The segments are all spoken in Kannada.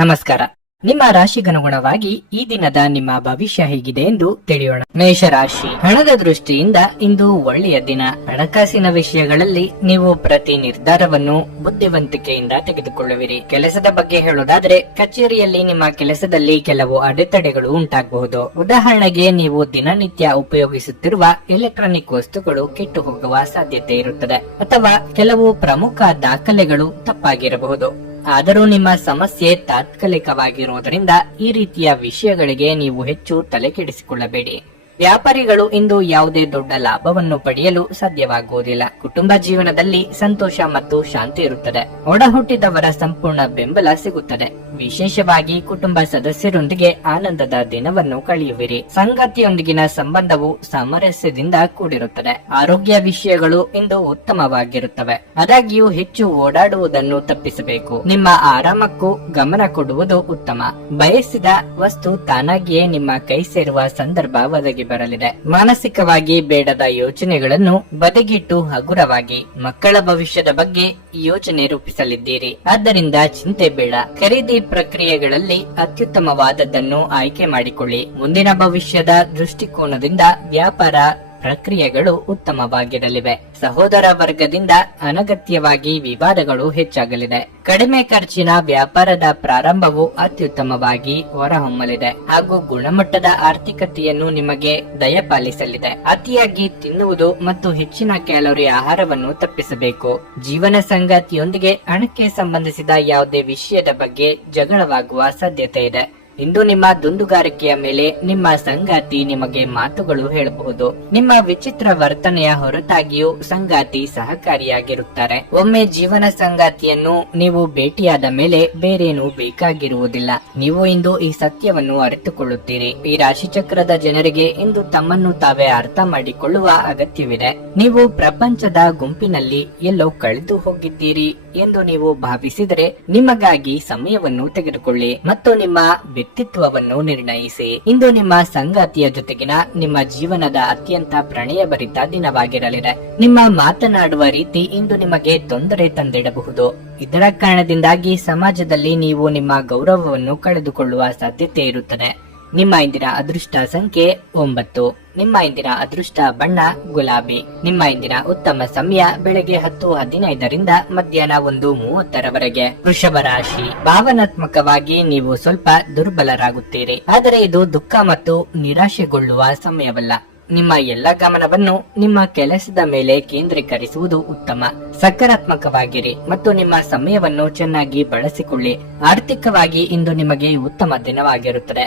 ನಮಸ್ಕಾರ. ನಿಮ್ಮ ರಾಶಿಗನುಗುಣವಾಗಿ ಈ ದಿನದ ನಿಮ್ಮ ಭವಿಷ್ಯ ಹೇಗಿದೆ ಎಂದು ತಿಳಿಯೋಣ. ಮೇಷರಾಶಿ, ಹಣದ ದೃಷ್ಟಿಯಿಂದ ಇಂದು ಒಳ್ಳೆಯ ದಿನ. ಹಣಕಾಸಿನ ವಿಷಯಗಳಲ್ಲಿ ನೀವು ಪ್ರತಿ ನಿರ್ಧಾರವನ್ನು ಬುದ್ಧಿವಂತಿಕೆಯಿಂದ ತೆಗೆದುಕೊಳ್ಳುವಿರಿ. ಕೆಲಸದ ಬಗ್ಗೆ ಹೇಳುವುದಾದ್ರೆ, ಕಚೇರಿಯಲ್ಲಿ ನಿಮ್ಮ ಕೆಲಸದಲ್ಲಿ ಕೆಲವು ಅಡೆತಡೆಗಳು ಉಂಟಾಗಬಹುದು. ಉದಾಹರಣೆಗೆ, ನೀವು ದಿನನಿತ್ಯ ಉಪಯೋಗಿಸುತ್ತಿರುವ ಎಲೆಕ್ಟ್ರಾನಿಕ್ ವಸ್ತುಗಳು ಕೆಟ್ಟು ಹೋಗುವ ಸಾಧ್ಯತೆ ಇರುತ್ತದೆ, ಅಥವಾ ಕೆಲವು ಪ್ರಮುಖ ದಾಖಲೆಗಳು ತಪ್ಪಾಗಿರಬಹುದು. ಆದರೂ ನಿಮ್ಮ ಸಮಸ್ಯೆ ತಾತ್ಕಾಲಿಕವಾಗಿರುವುದರಿಂದ ಈ ರೀತಿಯ ವಿಷಯಗಳಿಗೆ ನೀವು ಹೆಚ್ಚು ತಲೆ ಕೆಡಿಸಿಕೊಳ್ಳಬೇಡಿ. ವ್ಯಾಪಾರಿಗಳು ಇಂದು ಯಾವುದೇ ದೊಡ್ಡ ಲಾಭವನ್ನು ಪಡೆಯಲು ಸಾಧ್ಯವಾಗುವುದಿಲ್ಲ. ಕುಟುಂಬ ಜೀವನದಲ್ಲಿ ಸಂತೋಷ ಮತ್ತು ಶಾಂತಿ ಇರುತ್ತದೆ. ಒಡ ಹುಟ್ಟಿದವರ ಸಂಪೂರ್ಣ ಬೆಂಬಲ ಸಿಗುತ್ತದೆ. ವಿಶೇಷವಾಗಿ ಕುಟುಂಬ ಸದಸ್ಯರೊಂದಿಗೆ ಆನಂದದ ದಿನವನ್ನು ಕಳೆಯುವಿರಿ. ಸಂಗಾತಿಯೊಂದಿಗಿನ ಸಂಬಂಧವು ಸಾಮರಸ್ಯದಿಂದ ಕೂಡಿರುತ್ತದೆ. ಆರೋಗ್ಯ ವಿಷಯಗಳು ಇಂದು ಉತ್ತಮವಾಗಿರುತ್ತವೆ. ಆದಾಗ್ಯೂ ಹೆಚ್ಚು ಓಡಾಡುವುದನ್ನು ತಪ್ಪಿಸಬೇಕು. ನಿಮ್ಮ ಆರಾಮಕ್ಕೂ ಗಮನ ಕೊಡುವುದು ಉತ್ತಮ. ಬಯಸಿದ ವಸ್ತು ತಾನಾಗಿಯೇ ನಿಮ್ಮ ಕೈ ಸೇರುವ ಸಂದರ್ಭ ಒದಗಿ ಬರಲಿದೆ. ಮಾನಸಿಕವಾಗಿ ಬೇಡದ ಯೋಚನೆಗಳನ್ನು ಬದಿಗಿಟ್ಟು ಹಗುರವಾಗಿ ಮಕ್ಕಳ ಭವಿಷ್ಯದ ಬಗ್ಗೆ ಯೋಚನೆ ರೂಪಿಸಲಿದ್ದೀರಿ. ಆದ್ದರಿಂದ ಚಿಂತೆ ಬೇಡ. ಖರೀದಿ ಪ್ರಕ್ರಿಯೆಗಳಲ್ಲಿ ಅತ್ಯುತ್ತಮವಾದದ್ದನ್ನು ಆಯ್ಕೆ ಮಾಡಿಕೊಳ್ಳಿ. ಮುಂದಿನ ಭವಿಷ್ಯದ ದೃಷ್ಟಿಕೋನದಿಂದ ವ್ಯಾಪಾರ ಪ್ರಕ್ರಿಯೆಗಳು ಉತ್ತಮವಾಗಿರಲಿವೆ. ಸಹೋದರ ವರ್ಗದಿಂದ ಅನಗತ್ಯವಾಗಿ ವಿವಾದಗಳು ಹೆಚ್ಚಾಗಲಿದೆ. ಕಡಿಮೆ ಖರ್ಚಿನ ವ್ಯಾಪಾರದ ಪ್ರಾರಂಭವು ಅತ್ಯುತ್ತಮವಾಗಿ ಹೊರಹೊಮ್ಮಲಿದೆ ಹಾಗೂ ಗುಣಮಟ್ಟದ ಆರ್ಥಿಕತೆಯನ್ನು ನಿಮಗೆ ದಯಪಾಲಿಸಲಿದೆ. ಅತಿಯಾಗಿ ತಿನ್ನುವುದು ಮತ್ತು ಹೆಚ್ಚಿನ ಕ್ಯಾಲೋರಿ ಆಹಾರವನ್ನು ತಪ್ಪಿಸಬೇಕು. ಜೀವನ ಸಂಗಾತಿಯೊಂದಿಗೆ ಹಣಕ್ಕೆ ಸಂಬಂಧಿಸಿದ ಯಾವುದೇ ವಿಷಯದ ಬಗ್ಗೆ ಜಗಳವಾಗುವ ಸಾಧ್ಯತೆ ಇದೆ. ಇಂದು ನಿಮ್ಮ ದುಂದುಗಾರಿಕೆಯ ಮೇಲೆ ನಿಮ್ಮ ಸಂಗಾತಿ ನಿಮಗೆ ಮಾತುಗಳು ಹೇಳಬಹುದು. ನಿಮ್ಮ ವಿಚಿತ್ರ ವರ್ತನೆಯ ಹೊರತಾಗಿಯೂ ಸಂಗಾತಿ ಸಹಕಾರಿಯಾಗಿರುತ್ತಾರೆ. ಒಮ್ಮೆ ಜೀವನ ಸಂಗಾತಿಯನ್ನು ನೀವು ಭೇಟಿಯಾದ ಮೇಲೆ ಬೇರೇನೂ ಬೇಕಾಗಿರುವುದಿಲ್ಲ. ನೀವು ಇಂದು ಈ ಸತ್ಯವನ್ನು ಅರಿತುಕೊಳ್ಳುತ್ತೀರಿ. ಈ ರಾಶಿಚಕ್ರದ ಜನರಿಗೆ ಇಂದು ತಮ್ಮನ್ನು ತಾವೇ ಅರ್ಥ ಮಾಡಿಕೊಳ್ಳುವ ಅಗತ್ಯವಿದೆ. ನೀವು ಪ್ರಪಂಚದ ಗುಂಪಿನಲ್ಲಿ ಎಲ್ಲೋ ಕಳೆದು ಹೋಗಿದ್ದೀರಿ ಎಂದು ನೀವು ಭಾವಿಸಿದರೆ ನಿಮಗಾಗಿ ಸಮಯವನ್ನು ತೆಗೆದುಕೊಳ್ಳಿ ಮತ್ತು ನಿಮ್ಮ ವ್ಯಕ್ತಿತ್ವವನ್ನು ನಿರ್ಣಯಿಸಿ. ಇಂದು ನಿಮ್ಮ ಸಂಗಾತಿಯ ಜೊತೆಗಿನ ನಿಮ್ಮ ಜೀವನದ ಅತ್ಯಂತ ಪ್ರಣಯಭರಿತ ದಿನವಾಗಿರಲಿದೆ. ನಿಮ್ಮ ಮಾತನಾಡುವ ರೀತಿ ಇಂದು ನಿಮಗೆ ತೊಂದರೆ ತಂದಿಡಬಹುದು. ಇದರ ಕಾರಣದಿಂದಾಗಿ ಸಮಾಜದಲ್ಲಿ ನೀವು ನಿಮ್ಮ ಗೌರವವನ್ನು ಕಳೆದುಕೊಳ್ಳುವ ಸಾಧ್ಯತೆ ಇರುತ್ತದೆ. ನಿಮ್ಮ ಇಂದಿನ ಅದೃಷ್ಟ ಸಂಖ್ಯೆ 9. ನಿಮ್ಮ ಇಂದಿನ ಅದೃಷ್ಟ ಬಣ್ಣ ಗುಲಾಬಿ. ನಿಮ್ಮ ಇಂದಿನ ಉತ್ತಮ ಸಮಯ ಬೆಳಗ್ಗೆ 10:15 ಮಧ್ಯಾಹ್ನ 1:30 ವೃಷಭ ರಾಶಿ, ಭಾವನಾತ್ಮಕವಾಗಿ ನೀವು ಸ್ವಲ್ಪ ದುರ್ಬಲರಾಗುತ್ತೀರಿ. ಆದರೆ ಇದು ದುಃಖ ಮತ್ತು ನಿರಾಶೆಗೊಳ್ಳುವ ಸಮಯವಲ್ಲ. ನಿಮ್ಮ ಎಲ್ಲ ಗಮನವನ್ನು ನಿಮ್ಮ ಕೆಲಸದ ಮೇಲೆ ಕೇಂದ್ರೀಕರಿಸುವುದು ಉತ್ತಮ. ಸಕಾರಾತ್ಮಕವಾಗಿರಿ ಮತ್ತು ನಿಮ್ಮ ಸಮಯವನ್ನು ಚೆನ್ನಾಗಿ ಬಳಸಿಕೊಳ್ಳಿ. ಆರ್ಥಿಕವಾಗಿ ಇಂದು ನಿಮಗೆ ಉತ್ತಮ ದಿನವಾಗಿರುತ್ತದೆ.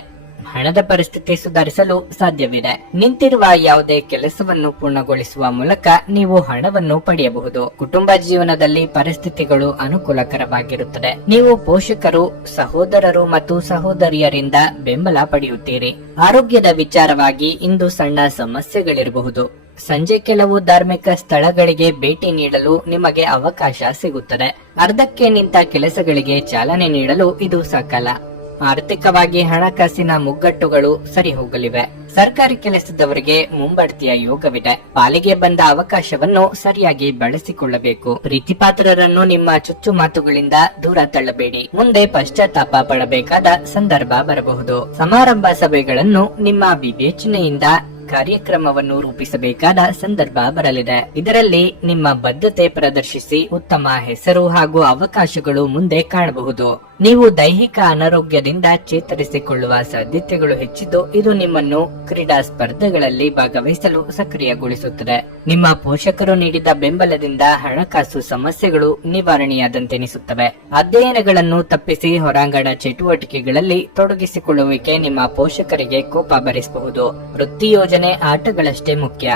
ಹಣದ ಪರಿಸ್ಥಿತಿ ಸುಧಾರಿಸಲು ಸಾಧ್ಯವಿದೆ. ನಿಂತಿರುವ ಯಾವುದೇ ಕೆಲಸವನ್ನು ಪೂರ್ಣಗೊಳಿಸುವ ಮೂಲಕ ನೀವು ಹಣವನ್ನು ಪಡೆಯಬಹುದು. ಕುಟುಂಬ ಜೀವನದಲ್ಲಿ ಪರಿಸ್ಥಿತಿಗಳು ಅನುಕೂಲಕರವಾಗಿರುತ್ತದೆ. ನೀವು ಪೋಷಕರು, ಸಹೋದರರು ಮತ್ತು ಸಹೋದರಿಯರಿಂದ ಬೆಂಬಲ ಪಡೆಯುತ್ತೀರಿ. ಆರೋಗ್ಯದ ವಿಚಾರವಾಗಿ ಇಂದು ಸಣ್ಣ ಸಮಸ್ಯೆಗಳಿರಬಹುದು. ಸಂಜೆ ಕೆಲವು ಧಾರ್ಮಿಕ ಸ್ಥಳಗಳಿಗೆ ಭೇಟಿ ನೀಡಲು ನಿಮಗೆ ಅವಕಾಶ ಸಿಗುತ್ತದೆ. ಅರ್ಧಕ್ಕೆ ನಿಂತ ಕೆಲಸಗಳಿಗೆ ಚಾಲನೆ ನೀಡಲು ಇದು ಸಕಾಲ. ಆರ್ಥಿಕವಾಗಿ ಹಣಕಾಸಿನ ಮುಗ್ಗಟ್ಟುಗಳು ಸರಿ ಹೋಗಲಿವೆ. ಸರ್ಕಾರಿ ಕೆಲಸದವರಿಗೆ ಮುಂಬಡ್ತಿಯ ಯೋಗವಿದೆ. ಪಾಲಿಗೆ ಬಂದ ಅವಕಾಶವನ್ನು ಸರಿಯಾಗಿ ಬಳಸಿಕೊಳ್ಳಬೇಕು. ಪ್ರೀತಿಪಾತ್ರರನ್ನು ನಿಮ್ಮ ಚುಚ್ಚು ಮಾತುಗಳಿಂದ ದೂರ ತಳ್ಳಬೇಡಿ. ಮುಂದೆ ಪಶ್ಚಾತ್ತಾಪ ಪಡಬೇಕಾದ ಸಂದರ್ಭ ಬರಬಹುದು. ಸಮಾರಂಭ ಸಭೆಗಳನ್ನು ನಿಮ್ಮ ವಿವೇಚನೆಯಿಂದ ಕಾರ್ಯಕ್ರಮವನ್ನು ರೂಪಿಸಬೇಕಾದ ಸಂದರ್ಭ ಬರಲಿದೆ. ಇದರಲ್ಲಿ ನಿಮ್ಮ ಬದ್ಧತೆ ಪ್ರದರ್ಶಿಸಿ ಉತ್ತಮ ಹೆಸರು ಹಾಗೂ ಅವಕಾಶಗಳು ಮುಂದೆ ಕಾಣಬಹುದು. ನೀವು ದೈಹಿಕ ಅನಾರೋಗ್ಯದಿಂದ ಚೇತರಿಸಿಕೊಳ್ಳುವ ಸಾಧ್ಯತೆಗಳು ಹೆಚ್ಚಿದ್ದು ಇದು ನಿಮ್ಮನ್ನು ಕ್ರೀಡಾ ಸ್ಪರ್ಧೆಗಳಲ್ಲಿ ಭಾಗವಹಿಸಲು ಸಕ್ರಿಯಗೊಳಿಸುತ್ತದೆ. ನಿಮ್ಮ ಪೋಷಕರು ನೀಡಿದ ಬೆಂಬಲದಿಂದ ಹಣಕಾಸು ಸಮಸ್ಯೆಗಳು ನಿವಾರಣೆಯಾದಂತೆನಿಸುತ್ತವೆ. ಅಧ್ಯಯನಗಳನ್ನು ತಪ್ಪಿಸಿ ಹೊರಾಂಗಣ ಚಟುವಟಿಕೆಗಳಲ್ಲಿ ತೊಡಗಿಸಿಕೊಳ್ಳುವಿಕೆ ನಿಮ್ಮ ಪೋಷಕರಿಗೆ ಕೋಪ ಭರಿಸಬಹುದು. ವೃತ್ತಿ ಯೋಜನೆ ಆಟಗಳಷ್ಟೇ ಮುಖ್ಯ.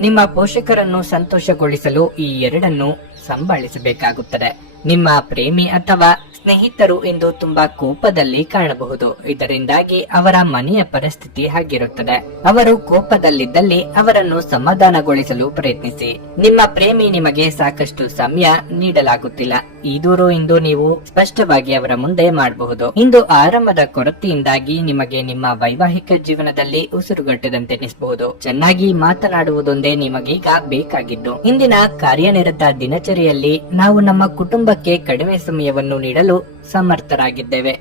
ನಿಮ್ಮ ಪೋಷಕರನ್ನು ಸಂತೋಷಗೊಳಿಸಲು ಈ ಎರಡನ್ನು ಸಂಭಾಳಿಸಬೇಕಾಗುತ್ತದೆ. ನಿಮ್ಮ ಪ್ರೇಮಿ ಅಥವಾ ಸ್ನೇಹಿತರು ಇಂದು ತುಂಬಾ ಕೋಪದಲ್ಲಿ ಕಾಣಬಹುದು. ಇದರಿಂದಾಗಿ ಅವರ ಮನೆಯ ಪರಿಸ್ಥಿತಿ ಹಾಗಿರುತ್ತದೆ. ಅವರು ಕೋಪದಲ್ಲಿದ್ದಲ್ಲಿ ಅವರನ್ನು ಸಮಾಧಾನಗೊಳಿಸಲು ಪ್ರಯತ್ನಿಸಿ. ನಿಮ್ಮ ಪ್ರೇಮಿ ನಿಮಗೆ ಸಾಕಷ್ಟು ಸಮಯ ನೀಡಲಾಗುತ್ತಿಲ್ಲ. ಈ ದೂರು ಇಂದು ನೀವು ಸ್ಪಷ್ಟವಾಗಿ ಅವರ ಮುಂದೆ ಮಾಡಬಹುದು. ಇಂದು ಆರಂಭದ ಕೊರತೆಯಿಂದಾಗಿ ನಿಮಗೆ ನಿಮ್ಮ ವೈವಾಹಿಕ ಜೀವನದಲ್ಲಿ ಉಸಿರುಗಟ್ಟದಂತೆನಿಸಬಹುದು. ಚೆನ್ನಾಗಿ ಮಾತನಾಡುವುದೊಂದೇ ನಿಮಗೀಗ ಬೇಕಾಗಿದ್ದು. ಇಂದಿನ ಕಾರ್ಯನಿರತ ದಿನಚರಿಯಲ್ಲಿ ನಾವು ನಮ್ಮ ಕುಟುಂಬಕ್ಕೆ ಕಡಿಮೆ ಸಮಯವನ್ನು ನೀಡಲು ಸಮರ್ಥರಾಗಿದ್ದೇವೆ.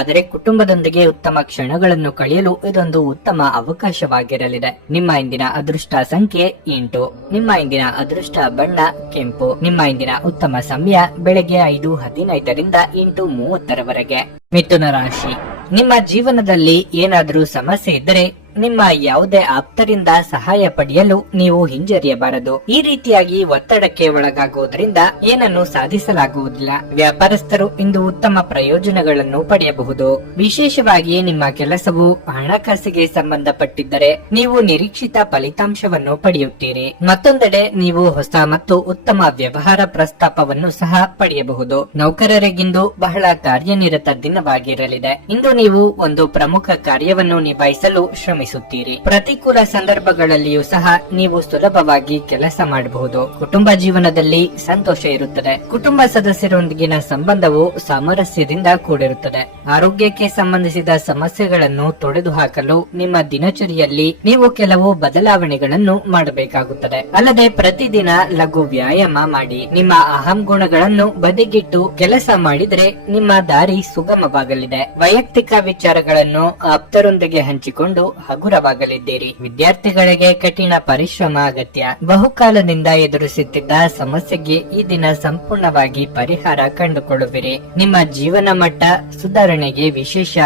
ಆದರೆ ಕುಟುಂಬದೊಂದಿಗೆ ಉತ್ತಮ ಕ್ಷಣಗಳನ್ನು ಕಳೆಯಲು ಇದೊಂದು ಉತ್ತಮ ಅವಕಾಶವಾಗಿರಲಿದೆ. ನಿಮ್ಮ ಇಂದಿನ ಅದೃಷ್ಟ ಸಂಖ್ಯೆ 8. ನಿಮ್ಮ ಇಂದಿನ ಅದೃಷ್ಟ ಬಣ್ಣ ಕೆಂಪು. ನಿಮ್ಮ ಇಂದಿನ ಉತ್ತಮ ಸಮಯ ಬೆಳಗ್ಗೆ 5:15 8:30 ಮಿಥುನ ರಾಶಿ. ನಿಮ್ಮ ಜೀವನದಲ್ಲಿ ಏನಾದರೂ ಸಮಸ್ಯೆ ಇದ್ದರೆ ನಿಮ್ಮ ಯಾವುದೇ ಆಪ್ತರಿಂದ ಸಹಾಯ ಪಡೆಯಲು ನೀವು ಹಿಂಜರಿಯಬಾರದು. ಈ ರೀತಿಯಾಗಿ ಒತ್ತಡಕ್ಕೆ ಒಳಗಾಗುವುದರಿಂದ ಏನನ್ನು ಸಾಧಿಸಲಾಗುವುದಿಲ್ಲ. ವ್ಯಾಪಾರಸ್ಥರು ಇಂದು ಉತ್ತಮ ಪ್ರಯೋಜನಗಳನ್ನು ಪಡೆಯಬಹುದು. ವಿಶೇಷವಾಗಿ ನಿಮ್ಮ ಕೆಲಸವು ಹಣಕಾಸಿಗೆ ಸಂಬಂಧಪಟ್ಟಿದ್ದರೆ ನೀವು ನಿರೀಕ್ಷಿತ ಫಲಿತಾಂಶವನ್ನು ಪಡೆಯುತ್ತೀರಿ. ಮತ್ತೊಂದೆಡೆ ನೀವು ಹೊಸ ಮತ್ತು ಉತ್ತಮ ವ್ಯವಹಾರ ಪ್ರಸ್ತಾಪವನ್ನು ಸಹ ಪಡೆಯಬಹುದು. ನೌಕರರಿಗಿಂದು ಬಹಳ ಕಾರ್ಯನಿರತ ದಿನವಾಗಿರಲಿದೆ. ಇಂದು ನೀವು ಒಂದು ಪ್ರಮುಖ ಕಾರ್ಯವನ್ನು ನಿಭಾಯಿಸಲು ಶ್ರಮಿಸುತ್ತೀರಿ. ಪ್ರತಿಕೂಲ ಸಂದರ್ಭಗಳಲ್ಲಿಯೂ ಸಹ ನೀವು ಸುಲಭವಾಗಿ ಕೆಲಸ ಮಾಡಬಹುದು. ಕುಟುಂಬ ಜೀವನದಲ್ಲಿ ಸಂತೋಷ ಇರುತ್ತದೆ. ಕುಟುಂಬ ಸದಸ್ಯರೊಂದಿಗಿನ ಸಂಬಂಧವು ಸಾಮರಸ್ಯದಿಂದ ಕೂಡಿರುತ್ತದೆ. ಆರೋಗ್ಯಕ್ಕೆ ಸಂಬಂಧಿಸಿದ ಸಮಸ್ಯೆಗಳನ್ನು ತೊಡೆದುಹಾಕಲು ನಿಮ್ಮ ದಿನಚರಿಯಲ್ಲಿ ನೀವು ಕೆಲವು ಬದಲಾವಣೆಗಳನ್ನು ಮಾಡಬೇಕಾಗುತ್ತದೆ. ಅಲ್ಲದೆ ಪ್ರತಿದಿನ ಲಘು ವ್ಯಾಯಾಮ ಮಾಡಿ. ನಿಮ್ಮ ಅಹಂ ಗುಣಗಳನ್ನು ಬದಿಗಿಟ್ಟು ಕೆಲಸ ಮಾಡಿದರೆ ನಿಮ್ಮ ದಾರಿ ಸುಗಮವಾಗಲಿದೆ. ವೈಯಕ್ತಿಕ ವಿಚಾರಗಳನ್ನು ಆಪ್ತರೊಂದಿಗೆ ಹಂಚಿಕೊಂಡು ಹಗುರವಾಗಲಿದ್ದೀರಿ. ವಿದ್ಯಾರ್ಥಿಗಳಿಗೆ ಕಠಿಣ ಪರಿಶ್ರಮ ಅಗತ್ಯ. ಬಹುಕಾಲದಿಂದ ಎದುರಿಸುತ್ತಿದ್ದ ಸಮಸ್ಯೆಗೆ ಈ ದಿನ ಸಂಪೂರ್ಣವಾಗಿ ಪರಿಹಾರ ಕಂಡುಕೊಳ್ಳುವಿರಿ. ನಿಮ್ಮ ಜೀವನ ಮಟ್ಟ ಸುಧಾರಣೆಗೆ ವಿಶೇಷ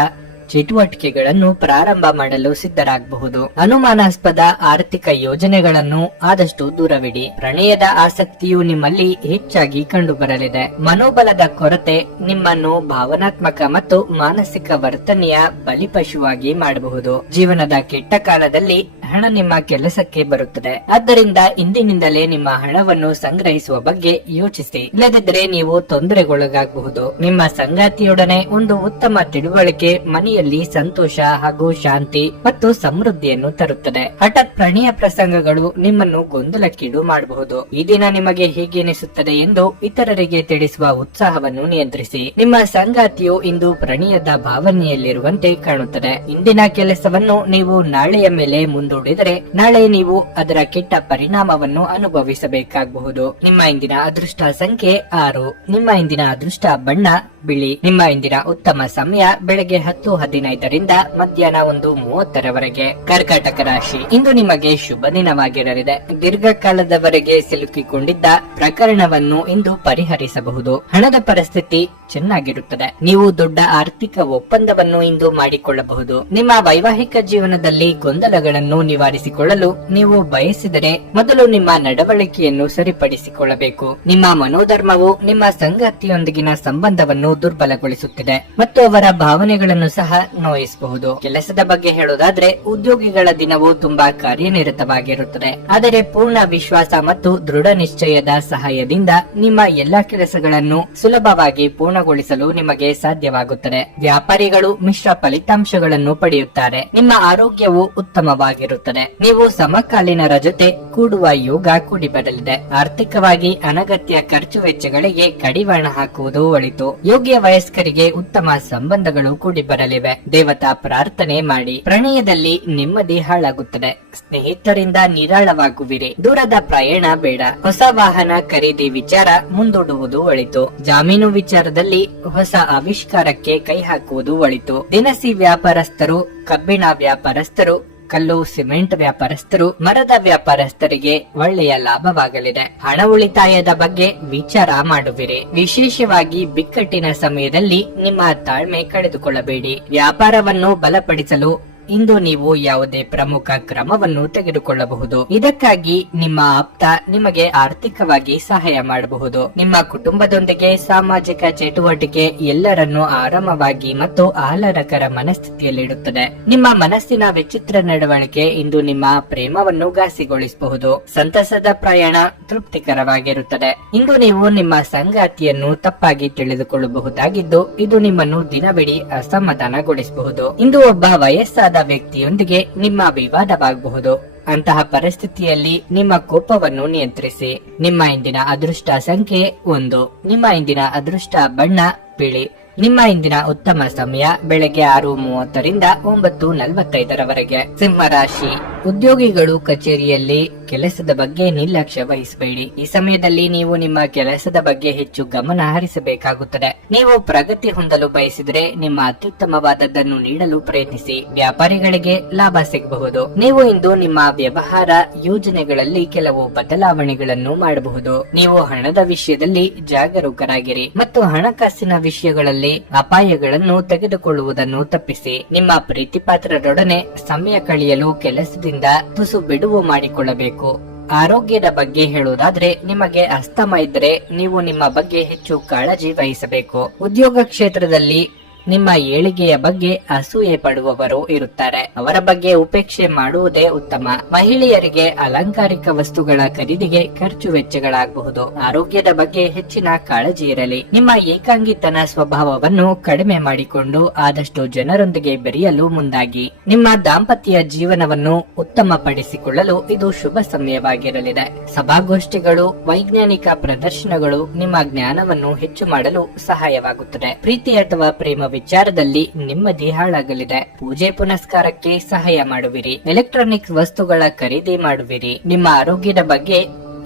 ಚಟುವಟಿಕೆಗಳನ್ನು ಪ್ರಾರಂಭ ಮಾಡಲು ಸಿದ್ಧರಾಗಬಹುದು. ಅನುಮಾನಾಸ್ಪದ ಆರ್ಥಿಕ ಯೋಜನೆಗಳನ್ನು ಆದಷ್ಟು ದೂರವಿಡಿ. ಪ್ರಣಯದ ಆಸಕ್ತಿಯು ನಿಮ್ಮಲ್ಲಿ ಹೆಚ್ಚಾಗಿ ಕಂಡುಬರಲಿದೆ. ಮನೋಬಲದ ಕೊರತೆ ನಿಮ್ಮನ್ನು ಭಾವನಾತ್ಮಕ ಮತ್ತು ಮಾನಸಿಕ ವರ್ತನೆಯ ಬಲಿಪಶುವಾಗಿ ಮಾಡಬಹುದು. ಜೀವನದ ಕೆಟ್ಟ ಕಾಲದಲ್ಲಿ ಹಣ ನಿಮ್ಮ ಕೆಲಸಕ್ಕೆ ಬರುತ್ತದೆ. ಆದ್ದರಿಂದ ಇಂದಿನಿಂದಲೇ ನಿಮ್ಮ ಹಣವನ್ನು ಸಂಗ್ರಹಿಸುವ ಬಗ್ಗೆ ಯೋಚಿಸಿ. ಇಲ್ಲದಿದ್ದರೆ ನೀವು ತೊಂದರೆಗೊಳಗಾಗಬಹುದು. ನಿಮ್ಮ ಸಂಗಾತಿಯೊಡನೆ ಒಂದು ಉತ್ತಮ ತಿಳುವಳಿಕೆ ಮನೆಯಲ್ಲಿ ಸಂತೋಷ ಹಾಗೂ ಶಾಂತಿ ಮತ್ತು ಸಮೃದ್ಧಿಯನ್ನು ತರುತ್ತದೆ. ಹಠಾತ್ ಪ್ರಣಯ ಪ್ರಸಂಗಗಳು ನಿಮ್ಮನ್ನು ಗೊಂದಲಕ್ಕೀಡು ಮಾಡಬಹುದು. ಈ ದಿನ ನಿಮಗೆ ಹೇಗೆನಿಸುತ್ತದೆ ಎಂದು ಇತರರಿಗೆ ತಿಳಿಸುವ ಉತ್ಸಾಹವನ್ನು ನಿಯಂತ್ರಿಸಿ. ನಿಮ್ಮ ಸಂಗಾತಿಯು ಇಂದು ಪ್ರಣಯದ ಭಾವನೆಯಲ್ಲಿರುವಂತೆ ಕಾಣುತ್ತದೆ. ಇಂದಿನ ಕೆಲಸವನ್ನು ನೀವು ನಾಳೆಯ ಮೇಲೆ ಮುಂದೂಡಿದರೆ ನಾಳೆ ನೀವು ಅದರ ಕೆಟ್ಟ ಪರಿಣಾಮವನ್ನು ಅನುಭವಿಸಬೇಕಾಗಬಹುದು. ನಿಮ್ಮ ಇಂದಿನ ಅದೃಷ್ಟ ಸಂಖ್ಯೆ 6. ನಿಮ್ಮ ಇಂದಿನ ಅದೃಷ್ಟ ಬಣ್ಣ ಬಿಳಿ. ನಿಮ್ಮ ಇಂದಿನ ಉತ್ತಮ ಸಮಯ ಬೆಳಗ್ಗೆ 10:15 ಮಧ್ಯಾಹ್ನ 1:30 ಕರ್ಕಾಟಕ ರಾಶಿ. ಇಂದು ನಿಮಗೆ ಶುಭ ದಿನವಾಗಿರಲಿದೆ. ದೀರ್ಘಕಾಲದವರೆಗೆ ಸಿಲುಕಿಕೊಂಡಿದ್ದ ಪ್ರಕರಣವನ್ನು ಇಂದು ಪರಿಹರಿಸಬಹುದು. ಹಣದ ಪರಿಸ್ಥಿತಿ ಚೆನ್ನಾಗಿರುತ್ತದೆ. ನೀವು ದೊಡ್ಡ ಆರ್ಥಿಕ ಒಪ್ಪಂದವನ್ನು ಇಂದು ಮಾಡಿಕೊಳ್ಳಬಹುದು. ನಿಮ್ಮ ವೈವಾಹಿಕ ಜೀವನದಲ್ಲಿ ಗೊಂದಲಗಳನ್ನು ನಿವಾರಿಸಿಕೊಳ್ಳಲು ನೀವು ಬಯಸಿದರೆ ಮೊದಲು ನಿಮ್ಮ ನಡವಳಿಕೆಯನ್ನು ಸರಿಪಡಿಸಿಕೊಳ್ಳಬೇಕು. ನಿಮ್ಮ ಮನೋಧರ್ಮವು ನಿಮ್ಮ ಸಂಗಾತಿಯೊಂದಿಗಿನ ಸಂಬಂಧವನ್ನು ದುರ್ಬಲಗೊಳಿಸುತ್ತಿದೆ ಮತ್ತು ಅವರ ಭಾವನೆಗಳನ್ನು ಸಹ ನೋಯಿಸಬಹುದು. ಕೆಲಸದ ಬಗ್ಗೆ ಹೇಳೋದಾದ್ರೆ ಉದ್ಯೋಗಿಗಳ ದಿನವು ತುಂಬಾ ಕಾರ್ಯನಿರತವಾಗಿರುತ್ತದೆ. ಆದರೆ ಪೂರ್ಣ ವಿಶ್ವಾಸ ಮತ್ತು ದೃಢ ನಿಶ್ಚಯದ ಸಹಾಯದಿಂದ ನಿಮ್ಮ ಎಲ್ಲಾ ಕೆಲಸಗಳನ್ನು ಸುಲಭವಾಗಿ ಪೂರ್ಣಗೊಳಿಸಲು ನಿಮಗೆ ಸಾಧ್ಯವಾಗುತ್ತದೆ. ವ್ಯಾಪಾರಿಗಳು ಮಿಶ್ರ ಫಲಿತಾಂಶಗಳನ್ನು ಪಡೆಯುತ್ತಾರೆ. ನಿಮ್ಮ ಆರೋಗ್ಯವು ಉತ್ತಮವಾಗಿರುತ್ತದೆ. ನೀವು ಸಮಕಾಲೀನರ ಜೊತೆ ಕೂಡುವ ಯೋಗ ಕೂಡಿಬರಲಿದೆ. ಆರ್ಥಿಕವಾಗಿ ಅನಗತ್ಯ ಖರ್ಚು ವೆಚ್ಚಗಳಿಗೆ ಕಡಿವಾಣ ಹಾಕುವುದು ಒಳಿತು. ಯೋಗ್ಯ ವಯಸ್ಕರಿಗೆ ಉತ್ತಮ ಸಂಬಂಧಗಳು ಕೂಡಿ ಬರಲಿವೆ. ದೇವತಾ ಪ್ರಾರ್ಥನೆ ಮಾಡಿ. ಪ್ರಣಯದಲ್ಲಿ ನೆಮ್ಮದಿ ಹಾಳಾಗುತ್ತದೆ. ಸ್ನೇಹಿತರಿಂದ ನಿರಾಳವಾಗುವಿರಿ. ದೂರದ ಪ್ರಯಾಣ ಬೇಡ. ಹೊಸ ವಾಹನ ಖರೀದಿ ವಿಚಾರ ಮುಂದೂಡುವುದು ಒಳಿತು. ಜಾಮೀನು ವಿಚಾರದಲ್ಲಿ ಹೊಸ ಆವಿಷ್ಕಾರಕ್ಕೆ ಕೈ ಹಾಕುವುದು ಒಳಿತು. ದಿನಸಿ ವ್ಯಾಪಾರಸ್ಥರು, ಕಬ್ಬಿಣ ವ್ಯಾಪಾರಸ್ಥರು, ಕಲ್ಲು ಸಿಮೆಂಟ್ ವ್ಯಾಪಾರಸ್ಥರು, ಮರದ ವ್ಯಾಪಾರಸ್ಥರಿಗೆ ಒಳ್ಳೆಯ ಲಾಭವಾಗಲಿದೆ. ಹಣ ಉಳಿತಾಯದ ಬಗ್ಗೆ ವಿಚಾರ ಮಾಡುವಿರಿ. ವಿಶೇಷವಾಗಿ ಬಿಕ್ಕಟ್ಟಿನ ಸಮಯದಲ್ಲಿ ನಿಮ್ಮ ತಾಳ್ಮೆ ಕಳೆದುಕೊಳ್ಳಬೇಡಿ. ವ್ಯಾಪಾರವನ್ನು ಬಲಪಡಿಸಲು ಇಂದು ನೀವು ಯಾವುದೇ ಪ್ರಮುಖ ಕ್ರಮವನ್ನು ತೆಗೆದುಕೊಳ್ಳಬಹುದು. ಇದಕ್ಕಾಗಿ ನಿಮ್ಮ ಆಪ್ತ ನಿಮಗೆ ಆರ್ಥಿಕವಾಗಿ ಸಹಾಯ ಮಾಡಬಹುದು. ನಿಮ್ಮ ಕುಟುಂಬದೊಂದಿಗೆ ಸಾಮಾಜಿಕ ಚಟುವಟಿಕೆ ಎಲ್ಲರನ್ನೂ ಆರಾಮವಾಗಿ ಮತ್ತು ಆಹ್ಲಾದಕರ ಮನಸ್ಥಿತಿಯಲ್ಲಿಡುತ್ತದೆ. ನಿಮ್ಮ ಮನಸ್ಸಿನ ವಿಚಿತ್ರ ನಡವಳಿಕೆ ಇಂದು ನಿಮ್ಮ ಪ್ರೇಮವನ್ನು ಘಾಸಿಗೊಳಿಸಬಹುದು. ಸಂತಸದ ಪ್ರಯಾಣ ತೃಪ್ತಿಕರವಾಗಿರುತ್ತದೆ. ಇಂದು ನೀವು ನಿಮ್ಮ ಸಂಗಾತಿಯನ್ನು ತಪ್ಪಾಗಿ ತಿಳಿದುಕೊಳ್ಳಬಹುದಾಗಿದ್ದು ಇದು ನಿಮ್ಮನ್ನು ದಿನವಿಡೀ ಅಸಮಾಧಾನಗೊಳಿಸಬಹುದು. ಇಂದು ಒಬ್ಬ ವಯಸ್ಸಾದ ವ್ಯಕ್ತಿಯೊಂದಿಗೆ ನಿಮ್ಮ ವಿವಾದವಾಗಬಹುದು. ಅಂತಹ ಪರಿಸ್ಥಿತಿಯಲ್ಲಿ ನಿಮ್ಮ ಕೋಪವನ್ನು ನಿಯಂತ್ರಿಸಿ. ನಿಮ್ಮ ಇಂದಿನ ಅದೃಷ್ಟ ಸಂಖ್ಯೆ 1. ನಿಮ್ಮ ಇಂದಿನ ಅದೃಷ್ಟ ಬಣ್ಣ ಬಿಳಿ. ನಿಮ್ಮ ಇಂದಿನ ಉತ್ತಮ ಸಮಯ ಬೆಳಗ್ಗೆ 6:30 9:45 ಸಿಂಹ ರಾಶಿ. ಉದ್ಯೋಗಿಗಳು ಕಚೇರಿಯಲ್ಲಿ ಕೆಲಸದ ಬಗ್ಗೆ ನಿರ್ಲಕ್ಷ್ಯ ವಹಿಸಬೇಡಿ. ಈ ಸಮಯದಲ್ಲಿ ನೀವು ನಿಮ್ಮ ಕೆಲಸದ ಬಗ್ಗೆ ಹೆಚ್ಚು ಗಮನ ಹರಿಸಬೇಕಾಗುತ್ತದೆ. ನೀವು ಪ್ರಗತಿ ಹೊಂದಲು ಬಯಸಿದರೆ ನಿಮ್ಮ ಅತ್ಯುತ್ತಮವಾದದ್ದನ್ನು ನೀಡಲು ಪ್ರಯತ್ನಿಸಿ. ವ್ಯಾಪಾರಿಗಳಿಗೆ ಲಾಭ ಸಿಗಬಹುದು. ನೀವು ಇಂದು ನಿಮ್ಮ ವ್ಯವಹಾರ ಯೋಜನೆಗಳಲ್ಲಿ ಕೆಲವು ಬದಲಾವಣೆಗಳನ್ನು ಮಾಡಬಹುದು. ನೀವು ಹಣದ ವಿಷಯದಲ್ಲಿ ಜಾಗರೂಕರಾಗಿರಿ ಮತ್ತು ಹಣಕಾಸಿನ ವಿಷಯಗಳಲ್ಲಿ ಅಪಾಯಗಳನ್ನು ತೆಗೆದುಕೊಳ್ಳುವುದನ್ನು ತಪ್ಪಿಸಿ. ನಿಮ್ಮ ಪ್ರೀತಿಪಾತ್ರರೊಡನೆ ಸಮಯ ಕಳೆಯಲು ಕೆಲಸದಿಂದ ತುಸು ಬಿಡುವು ಮಾಡಿಕೊಳ್ಳಬೇಕು. ಆರೋಗ್ಯದ ಬಗ್ಗೆ ಹೇಳುವುದಾದ್ರೆ, ನಿಮಗೆ ಅಸ್ತಮ ಇದ್ದರೆ ನೀವು ನಿಮ್ಮ ಬಗ್ಗೆ ಹೆಚ್ಚು ಕಾಳಜಿ ವಹಿಸಬೇಕು. ಉದ್ಯೋಗ ಕ್ಷೇತ್ರದಲ್ಲಿ ನಿಮ್ಮ ಏಳಿಗೆಯ ಬಗ್ಗೆ ಅಸೂಯೆ ಪಡುವವರು ಇರುತ್ತಾರೆ. ಅವರ ಬಗ್ಗೆ ಉಪೇಕ್ಷೆ ಮಾಡುವುದೇ ಉತ್ತಮ. ಮಹಿಳೆಯರಿಗೆ ಅಲಂಕಾರಿಕ ವಸ್ತುಗಳ ಖರೀದಿಗೆ ಖರ್ಚು ವೆಚ್ಚಗಳಾಗಬಹುದು. ಆರೋಗ್ಯದ ಬಗ್ಗೆ ಹೆಚ್ಚಿನ ಕಾಳಜಿ ಇರಲಿ. ನಿಮ್ಮ ಏಕಾಂಗಿತನ ಸ್ವಭಾವವನ್ನು ಕಡಿಮೆ ಮಾಡಿಕೊಂಡು ಆದಷ್ಟು ಜನರೊಂದಿಗೆ ಬೆರೆಯಲು ಮುಂದಾಗಿ. ನಿಮ್ಮ ದಾಂಪತ್ಯ ಜೀವನವನ್ನು ಉತ್ತಮಪಡಿಸಿಕೊಳ್ಳಲು ಇದು ಶುಭ ಸಮಯವಾಗಿರಲಿದೆ. ಸಭಾಗೋಷ್ಠಿಗಳು, ವೈಜ್ಞಾನಿಕ ಪ್ರದರ್ಶನಗಳು ನಿಮ್ಮ ಜ್ಞಾನವನ್ನು ಹೆಚ್ಚು ಮಾಡಲು ಸಹಾಯವಾಗುತ್ತದೆ. ಪ್ರೀತಿ ಅಥವಾ ಪ್ರೇಮ ವಿಚಾರದಲ್ಲಿ ನೆಮ್ಮದಿ ಹಾಳಾಗಲಿದೆ. ಪೂಜೆ ಪುನಸ್ಕಾರಕ್ಕೆ ಸಹಾಯ ಮಾಡುವಿರಿ. ಎಲೆಕ್ಟ್ರಾನಿಕ್ಸ್ ವಸ್ತುಗಳ ಖರೀದಿ ಮಾಡುವಿರಿ. ನಿಮ್ಮ ಆರೋಗ್ಯದ ಬಗ್ಗೆ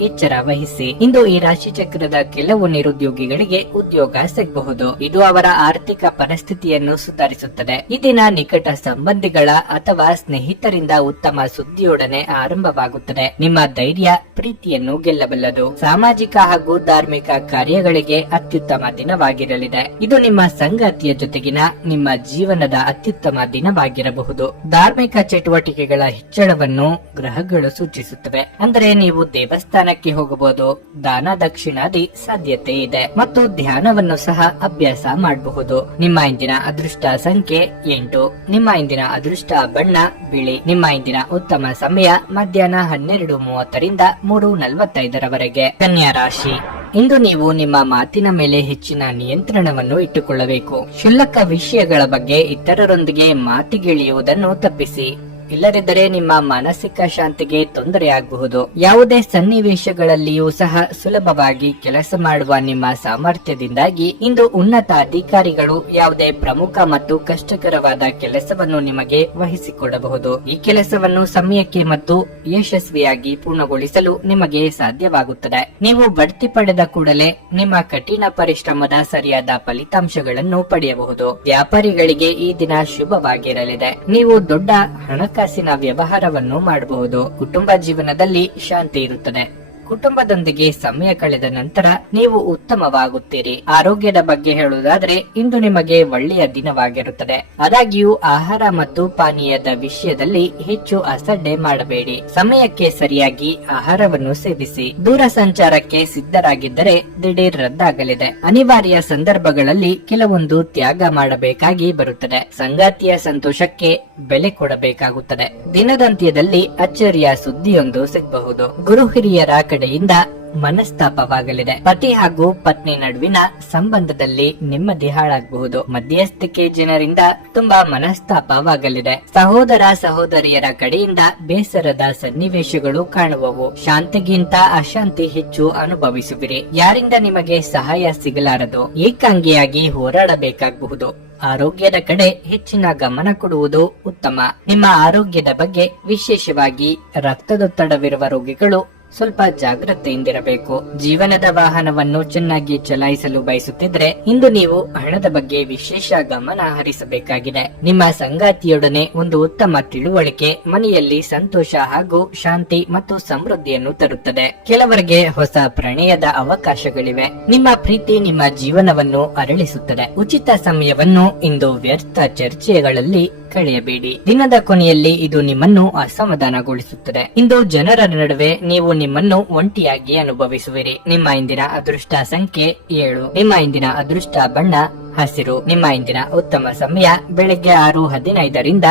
ಎಚ್ಚರ ವಹಿಸಿ. ಇಂದು ಈ ರಾಶಿ ಚಕ್ರದ ಕೆಲವು ನಿರುದ್ಯೋಗಿಗಳಿಗೆ ಉದ್ಯೋಗ ಸಿಗಬಹುದು. ಇದು ಅವರ ಆರ್ಥಿಕ ಪರಿಸ್ಥಿತಿಯನ್ನು ಸುಧಾರಿಸುತ್ತದೆ. ಈ ದಿನ ನಿಕಟ ಸಂಬಂಧಿಗಳ ಅಥವಾ ಸ್ನೇಹಿತರಿಂದ ಉತ್ತಮ ಸುದ್ದಿಯೊಡನೆ ಆರಂಭವಾಗುತ್ತದೆ. ನಿಮ್ಮ ಧೈರ್ಯ ಪ್ರೀತಿಯನ್ನು ಗೆಲ್ಲಬಲ್ಲದು. ಸಾಮಾಜಿಕ ಹಾಗೂ ಧಾರ್ಮಿಕ ಕಾರ್ಯಗಳಿಗೆ ಅತ್ಯುತ್ತಮ ದಿನವಾಗಿರಲಿದೆ. ಇದು ನಿಮ್ಮ ಸಂಗಾತಿಯ ಜೊತೆಗಿನ ನಿಮ್ಮ ಜೀವನದ ಅತ್ಯುತ್ತಮ ದಿನವಾಗಿರಬಹುದು. ಧಾರ್ಮಿಕ ಚಟುವಟಿಕೆಗಳ ಹೆಚ್ಚಳವನ್ನು ಗ್ರಹಗಳು ಸೂಚಿಸುತ್ತವೆ. ಅಂದರೆ ನೀವು ದೇವಸ್ಥಾನಕ್ಕೆ ಹೋಗಬಹುದು. ದಾನ ದಕ್ಷಿಣಾದಿ ಸಾಧ್ಯತೆ ಇದೆ ಮತ್ತು ಧ್ಯಾನವನ್ನು ಸಹ ಅಭ್ಯಾಸ ಮಾಡಬಹುದು. ನಿಮ್ಮ ಇಂದಿನ ಅದೃಷ್ಟ ಸಂಖ್ಯೆ 8. ನಿಮ್ಮ ಇಂದಿನ ಅದೃಷ್ಟ ಬಣ್ಣ ಬಿಳಿ. ನಿಮ್ಮ ಇಂದಿನ ಉತ್ತಮ ಸಮಯ ಮಧ್ಯಾಹ್ನ 12:30ರಿಂದ 3:45ರವರೆಗೆ. ಕನ್ಯಾ ರಾಶಿ. ಇಂದು ನೀವು ನಿಮ್ಮ ಮಾತಿನ ಮೇಲೆ ಹೆಚ್ಚಿನ ನಿಯಂತ್ರಣವನ್ನು ಇಟ್ಟುಕೊಳ್ಳಬೇಕು. ಕ್ಷುಲ್ಲಕ ವಿಷಯಗಳ ಬಗ್ಗೆ ಇತರರೊಂದಿಗೆ ಮಾತಿಗಿಳಿಯುವುದನ್ನು ತಪ್ಪಿಸಿ. ಇಲ್ಲದಿದ್ದರೆ ನಿಮ್ಮ ಮಾನಸಿಕ ಶಾಂತಿಗೆ ತೊಂದರೆಯಾಗಬಹುದು. ಯಾವುದೇ ಸನ್ನಿವೇಶಗಳಲ್ಲಿಯೂ ಸಹ ಸುಲಭವಾಗಿ ಕೆಲಸ ಮಾಡುವ ನಿಮ್ಮ ಸಾಮರ್ಥ್ಯದಿಂದಾಗಿ ಇಂದು ಉನ್ನತ ಅಧಿಕಾರಿಗಳು ಯಾವುದೇ ಪ್ರಮುಖ ಮತ್ತು ಕಷ್ಟಕರವಾದ ಕೆಲಸವನ್ನು ನಿಮಗೆ ವಹಿಸಿಕೊಡಬಹುದು. ಈ ಕೆಲಸವನ್ನು ಸಮಯಕ್ಕೆ ಮತ್ತು ಯಶಸ್ವಿಯಾಗಿ ಪೂರ್ಣಗೊಳಿಸಲು ನಿಮಗೆ ಸಾಧ್ಯವಾಗುತ್ತದೆ. ನೀವು ಬಡ್ತಿ ಪಡೆದ ಕೂಡಲೇ ನಿಮ್ಮ ಕಠಿಣ ಪರಿಶ್ರಮದ ಸರಿಯಾದ ಫಲಿತಾಂಶಗಳನ್ನು ಪಡೆಯಬಹುದು. ವ್ಯಾಪಾರಿಗಳಿಗೆ ಈ ದಿನ ಶುಭವಾಗಿರಲಿದೆ. ನೀವು ದೊಡ್ಡ ಹಣಕಾಸಿನ ವ್ಯವಹಾರವನ್ನು ಮಾಡಬಹುದು. ಕುಟುಂಬ ಜೀವನದಲ್ಲಿ ಶಾಂತಿ ಇರುತ್ತದೆ. ಕುಟುಂಬದೊಂದಿಗೆ ಸಮಯ ಕಳೆದ ನಂತರ ನೀವು ಉತ್ತಮವಾಗುತ್ತೀರಿ. ಆರೋಗ್ಯದ ಬಗ್ಗೆ ಹೇಳುವುದಾದ್ರೆ, ಇಂದು ನಿಮಗೆ ಒಳ್ಳೆಯ ದಿನವಾಗಿರುತ್ತದೆ. ಆದಾಗ್ಯೂ ಆಹಾರ ಮತ್ತು ಪಾನೀಯದ ವಿಷಯದಲ್ಲಿ ಹೆಚ್ಚು ಅಸಡ್ಡೆ ಮಾಡಬೇಡಿ. ಸಮಯಕ್ಕೆ ಸರಿಯಾಗಿ ಆಹಾರವನ್ನು ಸೇವಿಸಿ. ದೂರ ಸಂಚಾರಕ್ಕೆ ಸಿದ್ಧರಾಗಿದ್ದರೆ ದಿಢೀರ್ ರದ್ದಾಗಲಿದೆ. ಅನಿವಾರ್ಯ ಸಂದರ್ಭಗಳಲ್ಲಿ ಕೆಲವೊಂದು ತ್ಯಾಗ ಮಾಡಬೇಕಾಗಿ ಬರುತ್ತದೆ. ಸಂಗಾತಿಯ ಸಂತೋಷಕ್ಕೆ ಬೆಲೆ ಕೊಡಬೇಕಾಗುತ್ತದೆ. ದಿನದಂತ್ಯದಲ್ಲಿ ಅಚ್ಚರಿಯ ಸುದ್ದಿಯೊಂದು ಸಿಗಬಹುದು. ಗುರು ಹಿರಿಯರ ಕಡೆಯಿಂದ ಮನಸ್ತಾಪವಾಗಲಿದೆ. ಪತಿ ಹಾಗೂ ಪತ್ನಿ ನಡುವಿನ ಸಂಬಂಧದಲ್ಲಿ ನೆಮ್ಮದಿ ಹಾಳಾಗಬಹುದು. ಮಧ್ಯಸ್ಥಿಕೆ ಜನರಿಂದ ತುಂಬಾ ಮನಸ್ತಾಪವಾಗಲಿದೆ. ಸಹೋದರ ಸಹೋದರಿಯರ ಕಡೆಯಿಂದ ಬೇಸರದ ಸನ್ನಿವೇಶಗಳು ಕಾಣುವವು. ಶಾಂತಿಗಿಂತ ಅಶಾಂತಿ ಹೆಚ್ಚು ಅನುಭವಿಸುವಿರಿ. ಯಾರಿಂದ ನಿಮಗೆ ಸಹಾಯ ಸಿಗಲಾರದು. ಏಕಾಂಗಿಯಾಗಿ ಹೋರಾಡಬೇಕಾಗಬಹುದು. ಆರೋಗ್ಯದ ಕಡೆ ಹೆಚ್ಚಿನ ಗಮನ ಕೊಡುವುದು ಉತ್ತಮ. ನಿಮ್ಮ ಆರೋಗ್ಯದ ಬಗ್ಗೆ, ವಿಶೇಷವಾಗಿ ರಕ್ತದೊತ್ತಡವಿರುವ ರೋಗಿಗಳು ಸ್ವಲ್ಪ ಜಾಗೃತೆಯಿಂದಿರಬೇಕು. ಜೀವನದ ವಾಹನವನ್ನು ಚೆನ್ನಾಗಿ ಚಲಾಯಿಸಲು ಬಯಸುತ್ತಿದ್ರೆ ಇಂದು ನೀವು ಹಣದ ಬಗ್ಗೆ ವಿಶೇಷ ಗಮನ ಹರಿಸಬೇಕಾಗಿದೆ. ನಿಮ್ಮ ಸಂಗಾತಿಯೊಡನೆ ಒಂದು ಉತ್ತಮ ತಿಳುವಳಿಕೆ ಮನೆಯಲ್ಲಿ ಸಂತೋಷ ಹಾಗೂ ಶಾಂತಿ ಮತ್ತು ಸಮೃದ್ಧಿಯನ್ನು ತರುತ್ತದೆ. ಕೆಲವರಿಗೆ ಹೊಸ ಪ್ರಣಯದ ಅವಕಾಶಗಳಿವೆ. ನಿಮ್ಮ ಪ್ರೀತಿ ನಿಮ್ಮ ಜೀವನವನ್ನು ಅರಳಿಸುತ್ತದೆ. ಉಚಿತ ಸಮಯವನ್ನು ಇಂದು ವ್ಯರ್ಥ ಚರ್ಚೆಗಳಲ್ಲಿ ಕಳೆಯಬೇಡಿ. ದಿನದ ಕೊನೆಯಲ್ಲಿ ಇದು ನಿಮ್ಮನ್ನು ಅಸಮಾಧಾನಗೊಳಿಸುತ್ತದೆ. ಇಂದು ಜನರ ನಡುವೆ ನೀವು ನಿಮ್ಮನ್ನು ಒಂಟಿಯಾಗಿ ಅನುಭವಿಸುವಿರಿ. ನಿಮ್ಮ ಇಂದಿನ ಅದೃಷ್ಟ ಸಂಖ್ಯೆ 7. ನಿಮ್ಮ ಇಂದಿನ ಅದೃಷ್ಟ ಬಣ್ಣ ಹಸಿರು. ನಿಮ್ಮ ಇಂದಿನ ಉತ್ತಮ ಸಮಯ ಬೆಳಗ್ಗೆ 6:15ರಿಂದ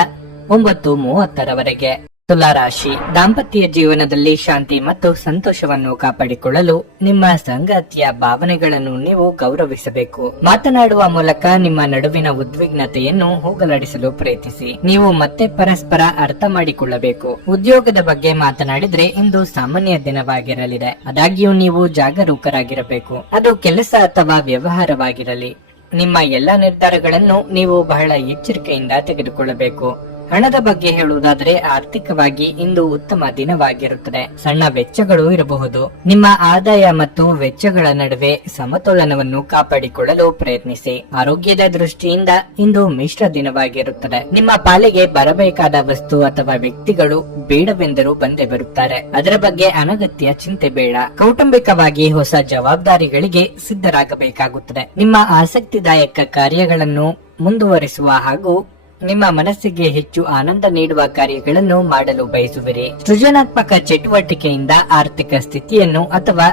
9:30ರವರೆಗೆ. ತುಲಾ ರಾಶಿ. ದಾಂಪತ್ಯ ಜೀವನದಲ್ಲಿ ಶಾಂತಿ ಮತ್ತು ಸಂತೋಷವನ್ನು ಕಾಪಾಡಿಕೊಳ್ಳಲು ನಿಮ್ಮ ಸಂಗಾತಿಯ ಭಾವನೆಗಳನ್ನು ನೀವು ಗೌರವಿಸಬೇಕು. ಮಾತನಾಡುವ ಮೂಲಕ ನಿಮ್ಮ ನಡುವಿನ ಉದ್ವಿಗ್ನತೆಯನ್ನು ಹೋಗಲಾಡಿಸಲು ಪ್ರಯತ್ನಿಸಿ. ನೀವು ಮತ್ತೆ ಪರಸ್ಪರ ಅರ್ಥ ಮಾಡಿಕೊಳ್ಳಬೇಕು. ಉದ್ಯೋಗದ ಬಗ್ಗೆ ಮಾತನಾಡಿದ್ರೆ ಇಂದು ಸಾಮಾನ್ಯ ದಿನವಾಗಿರಲಿದೆ. ಆದಾಗ್ಯೂ ನೀವು ಜಾಗರೂಕರಾಗಿರಬೇಕು. ಅದು ಕೆಲಸ ಅಥವಾ ವ್ಯವಹಾರವಾಗಿರಲಿ. ನಿಮ್ಮ ಎಲ್ಲ ನಿರ್ಧಾರಗಳನ್ನು ನೀವು ಬಹಳ ಎಚ್ಚರಿಕೆಯಿಂದ ತೆಗೆದುಕೊಳ್ಳಬೇಕು. ಹಣದ ಬಗ್ಗೆ ಹೇಳುವುದಾದರೆ ಆರ್ಥಿಕವಾಗಿ ಇಂದು ಉತ್ತಮ ದಿನವಾಗಿರುತ್ತದೆ. ಸಣ್ಣ ವೆಚ್ಚಗಳು ಇರಬಹುದು. ನಿಮ್ಮ ಆದಾಯ ಮತ್ತು ವೆಚ್ಚಗಳ ನಡುವೆ ಸಮತೋಲನವನ್ನು ಕಾಪಾಡಿಕೊಳ್ಳಲು ಪ್ರಯತ್ನಿಸಿ. ಆರೋಗ್ಯದ ದೃಷ್ಟಿಯಿಂದ ಇಂದು ಮಿಶ್ರ ದಿನವಾಗಿರುತ್ತದೆ. ನಿಮ್ಮ ಪಾಲಿಗೆ ಬರಬೇಕಾದ ವಸ್ತು ಅಥವಾ ವ್ಯಕ್ತಿಗಳು ಬೇಡವೆಂದರೂ ಬಂದೇ ಬರುತ್ತಾರೆ. ಅದರ ಬಗ್ಗೆ ಅನಗತ್ಯ ಚಿಂತೆ ಬೇಡ. ಕೌಟುಂಬಿಕವಾಗಿ ಹೊಸ ಜವಾಬ್ದಾರಿಗಳಿಗೆ ಸಿದ್ಧರಾಗಬೇಕಾಗುತ್ತದೆ. ನಿಮ್ಮ ಆಸಕ್ತಿದಾಯಕ ಕಾರ್ಯಗಳನ್ನು ಮುಂದುವರಿಸುವ ಹಾಗೂ ನಿಮ್ಮ ಮನಸ್ಸಿಗೆ ಹೆಚ್ಚು ಆನಂದ ನೀಡುವ ಕಾರ್ಯಗಳನ್ನು ಮಾಡಲು ಬಯಸುವಿರಿ. ಸೃಜನಾತ್ಮಕ ಚಟುವಟಿಕೆಯಿಂದ ಆರ್ಥಿಕ ಸ್ಥಿತಿಯನ್ನು ಅಥವಾ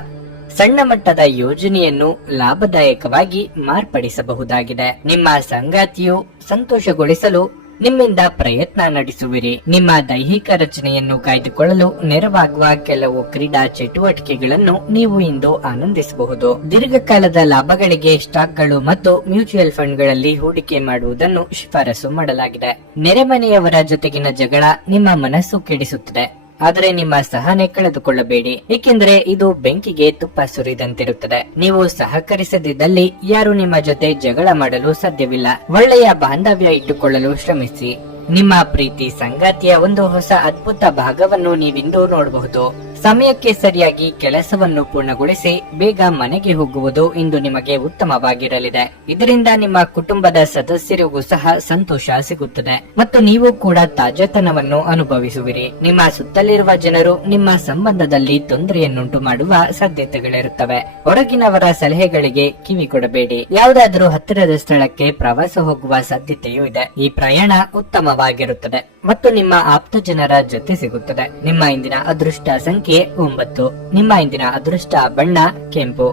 ಸಣ್ಣ ಮಟ್ಟದ ಯೋಜನೆಯನ್ನು ಲಾಭದಾಯಕವಾಗಿ ಮಾರ್ಪಡಿಸಬಹುದಾಗಿದೆ. ನಿಮ್ಮ ಸಂಗಾತಿಯು ಸಂತೋಷಗೊಳಿಸಲು ನಿಮ್ಮಿಂದ ಪ್ರಯತ್ನ ನಡೆಸುವಿರಿ. ನಿಮ್ಮ ದೈಹಿಕ ರಚನೆಯನ್ನು ಕಾಯ್ದುಕೊಳ್ಳಲು ನೆರವಾಗುವ ಕೆಲವು ಕ್ರೀಡಾ ಚಟುವಟಿಕೆಗಳನ್ನು ನೀವು ಇಂದು ಆನಂದಿಸಬಹುದು. ದೀರ್ಘಕಾಲದ ಲಾಭಗಳಿಗೆ ಸ್ಟಾಕ್ಗಳು ಮತ್ತು ಮ್ಯೂಚುವಲ್ ಫಂಡ್ಗಳಲ್ಲಿ ಹೂಡಿಕೆ ಮಾಡುವುದನ್ನು ಶಿಫಾರಸು ಮಾಡಲಾಗಿದೆ. ನೆರೆಮನೆಯವರ ಜೊತೆಗಿನ ಜಗಳ ನಿಮ್ಮ ಮನಸ್ಸು ಕೆಡಿಸುತ್ತದೆ, ಆದರೆ ನಿಮ್ಮ ಸಹನೆ ಕಳೆದುಕೊಳ್ಳಬೇಡಿ, ಏಕೆಂದರೆ ಇದು ಬೆಂಕಿಗೆ ತುಪ್ಪ ಸುರಿದಂತಿರುತ್ತದೆ. ನೀವು ಸಹಕರಿಸದಿದ್ದಲ್ಲಿ ಯಾರು ನಿಮ್ಮ ಜೊತೆ ಜಗಳ ಮಾಡಲು ಸಾಧ್ಯವಿಲ್ಲ. ಒಳ್ಳೆಯ ಬಾಂಧವ್ಯ ಇಟ್ಟುಕೊಳ್ಳಲು ಶ್ರಮಿಸಿ. ನಿಮ್ಮ ಪ್ರೀತಿ ಸಂಗಾತಿಯ ಒಂದು ಹೊಸ ಅದ್ಭುತ ಭಾಗವನ್ನು ನೀವಿಂದು ನೋಡಬಹುದು. ಸಮಯಕ್ಕೆ ಸರಿಯಾಗಿ ಕೆಲಸವನ್ನು ಪೂರ್ಣಗೊಳಿಸಿ ಬೇಗ ಮನೆಗೆ ಹೋಗುವುದು ಇಂದು ನಿಮಗೆ ಉತ್ತಮವಾಗಿರಲಿದೆ. ಇದರಿಂದ ನಿಮ್ಮ ಕುಟುಂಬದ ಸದಸ್ಯರಿಗೂ ಸಹ ಸಂತೋಷ ಸಿಗುತ್ತದೆ ಮತ್ತು ನೀವು ಕೂಡ ತಾಜಾತನವನ್ನು ಅನುಭವಿಸುವಿರಿ. ನಿಮ್ಮ ಸುತ್ತಲಿರುವ ಜನರು ನಿಮ್ಮ ಸಂಬಂಧದಲ್ಲಿ ತೊಂದರೆಯನ್ನುಂಟು ಮಾಡುವ ಸಾಧ್ಯತೆಗಳಿರುತ್ತವೆ. ಹೊರಗಿನವರ ಸಲಹೆಗಳಿಗೆ ಕಿವಿ ಕೊಡಬೇಡಿ. ಯಾವುದಾದರೂ ಹತ್ತಿರದ ಸ್ಥಳಕ್ಕೆ ಪ್ರವಾಸ ಹೋಗುವ ಸಾಧ್ಯತೆಯೂ ಇದೆ. ಈ ಪ್ರಯಾಣ ಉತ್ತಮವಾಗಿರುತ್ತದೆ ಮತ್ತು ನಿಮ್ಮ ಆಪ್ತ ಜನರ ಜೊತೆ ಸಿಗುತ್ತದೆ. ನಿಮ್ಮ ಇಂದಿನ ಅದೃಷ್ಟ ಸಂಖ್ಯೆ 9. ನಿಮ್ಮ ಇಂದಿನ ಅದೃಷ್ಟ ಬಣ್ಣ ಕೆಂಪು.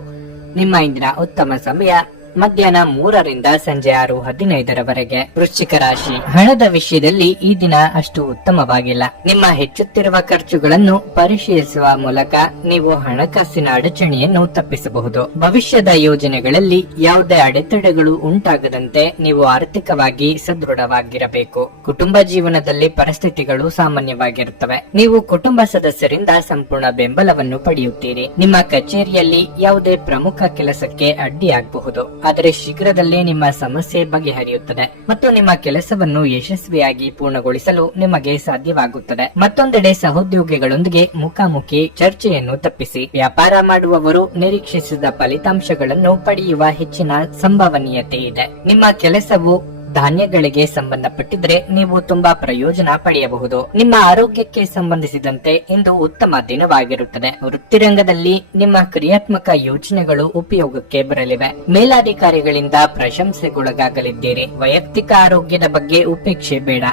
ನಿಮ್ಮ ಇಂದಿನ ಉತ್ತಮ ಸಮಯ ಮಧ್ಯಾಹ್ನ 3 ರಿಂದ ಸಂಜೆ 6:15 ವೃಶ್ಚಿಕ ರಾಶಿ. ಹಣದ ವಿಷಯದಲ್ಲಿ ಈ ದಿನ ಅಷ್ಟು ಉತ್ತಮವಾಗಿಲ್ಲ. ನಿಮ್ಮ ಹೆಚ್ಚುತ್ತಿರುವ ಖರ್ಚುಗಳನ್ನು ಪರಿಶೀಲಿಸುವ ಮೂಲಕ ನೀವು ಹಣಕಾಸಿನ ಅಡಚಣೆಯನ್ನು ತಪ್ಪಿಸಬಹುದು. ಭವಿಷ್ಯದ ಯೋಜನೆಗಳಲ್ಲಿ ಯಾವುದೇ ಅಡೆತಡೆಗಳು ಉಂಟಾಗದಂತೆ ನೀವು ಆರ್ಥಿಕವಾಗಿ ಸದೃಢವಾಗಿರಬೇಕು. ಕುಟುಂಬ ಜೀವನದಲ್ಲಿ ಪರಿಸ್ಥಿತಿಗಳು ಸಾಮಾನ್ಯವಾಗಿರುತ್ತವೆ. ನೀವು ಕುಟುಂಬ ಸದಸ್ಯರಿಂದ ಸಂಪೂರ್ಣ ಬೆಂಬಲವನ್ನು ಪಡೆಯುತ್ತೀರಿ. ನಿಮ್ಮ ಕಚೇರಿಯಲ್ಲಿ ಯಾವುದೇ ಪ್ರಮುಖ ಕೆಲಸಕ್ಕೆ ಅಡ್ಡಿಯಾಗಬಹುದು, ಆದರೆ ಶೀಘ್ರದಲ್ಲೇ ನಿಮ್ಮ ಸಮಸ್ಯೆ ಬಗೆಹರಿಯುತ್ತದೆ ಮತ್ತು ನಿಮ್ಮ ಕೆಲಸವನ್ನು ಯಶಸ್ವಿಯಾಗಿ ಪೂರ್ಣಗೊಳಿಸಲು ನಿಮಗೆ ಸಾಧ್ಯವಾಗುತ್ತದೆ. ಮತ್ತೊಂದೆಡೆ ಸಹೋದ್ಯೋಗಿಗಳೊಂದಿಗೆ ಮುಖಾಮುಖಿ ಚರ್ಚೆಯನ್ನು ತಪ್ಪಿಸಿ. ವ್ಯಾಪಾರ ಮಾಡುವವರು ನಿರೀಕ್ಷಿಸಿದ ಫಲಿತಾಂಶಗಳನ್ನು ಪಡೆಯುವ ಹೆಚ್ಚಿನ ಸಂಭವನೀಯತೆ ಇದೆ. ನಿಮ್ಮ ಕೆಲಸವು ಧಾನ್ಯಗಳಿಗೆ ಸಂಬಂಧಪಟ್ಟಿದ್ರೆ ನೀವು ತುಂಬಾ ಪ್ರಯೋಜನ ಪಡೆಯಬಹುದು. ನಿಮ್ಮ ಆರೋಗ್ಯಕ್ಕೆ ಸಂಬಂಧಿಸಿದಂತೆ ಇಂದು ಉತ್ತಮ ದಿನವಾಗಿರುತ್ತದೆ. ವೃತ್ತಿರಂಗದಲ್ಲಿ ನಿಮ್ಮ ಕ್ರಿಯಾತ್ಮಕ ಯೋಜನೆಗಳು ಉಪಯೋಗಕ್ಕೆ ಬರಲಿವೆ. ಮೇಲಾಧಿಕಾರಿಗಳಿಂದ ಪ್ರಶಂಸೆಗೊಳಗಾಗಲಿದ್ದೀರಿ. ವೈಯಕ್ತಿಕ ಆರೋಗ್ಯದ ಬಗ್ಗೆ ಉಪೇಕ್ಷೆ ಬೇಡ.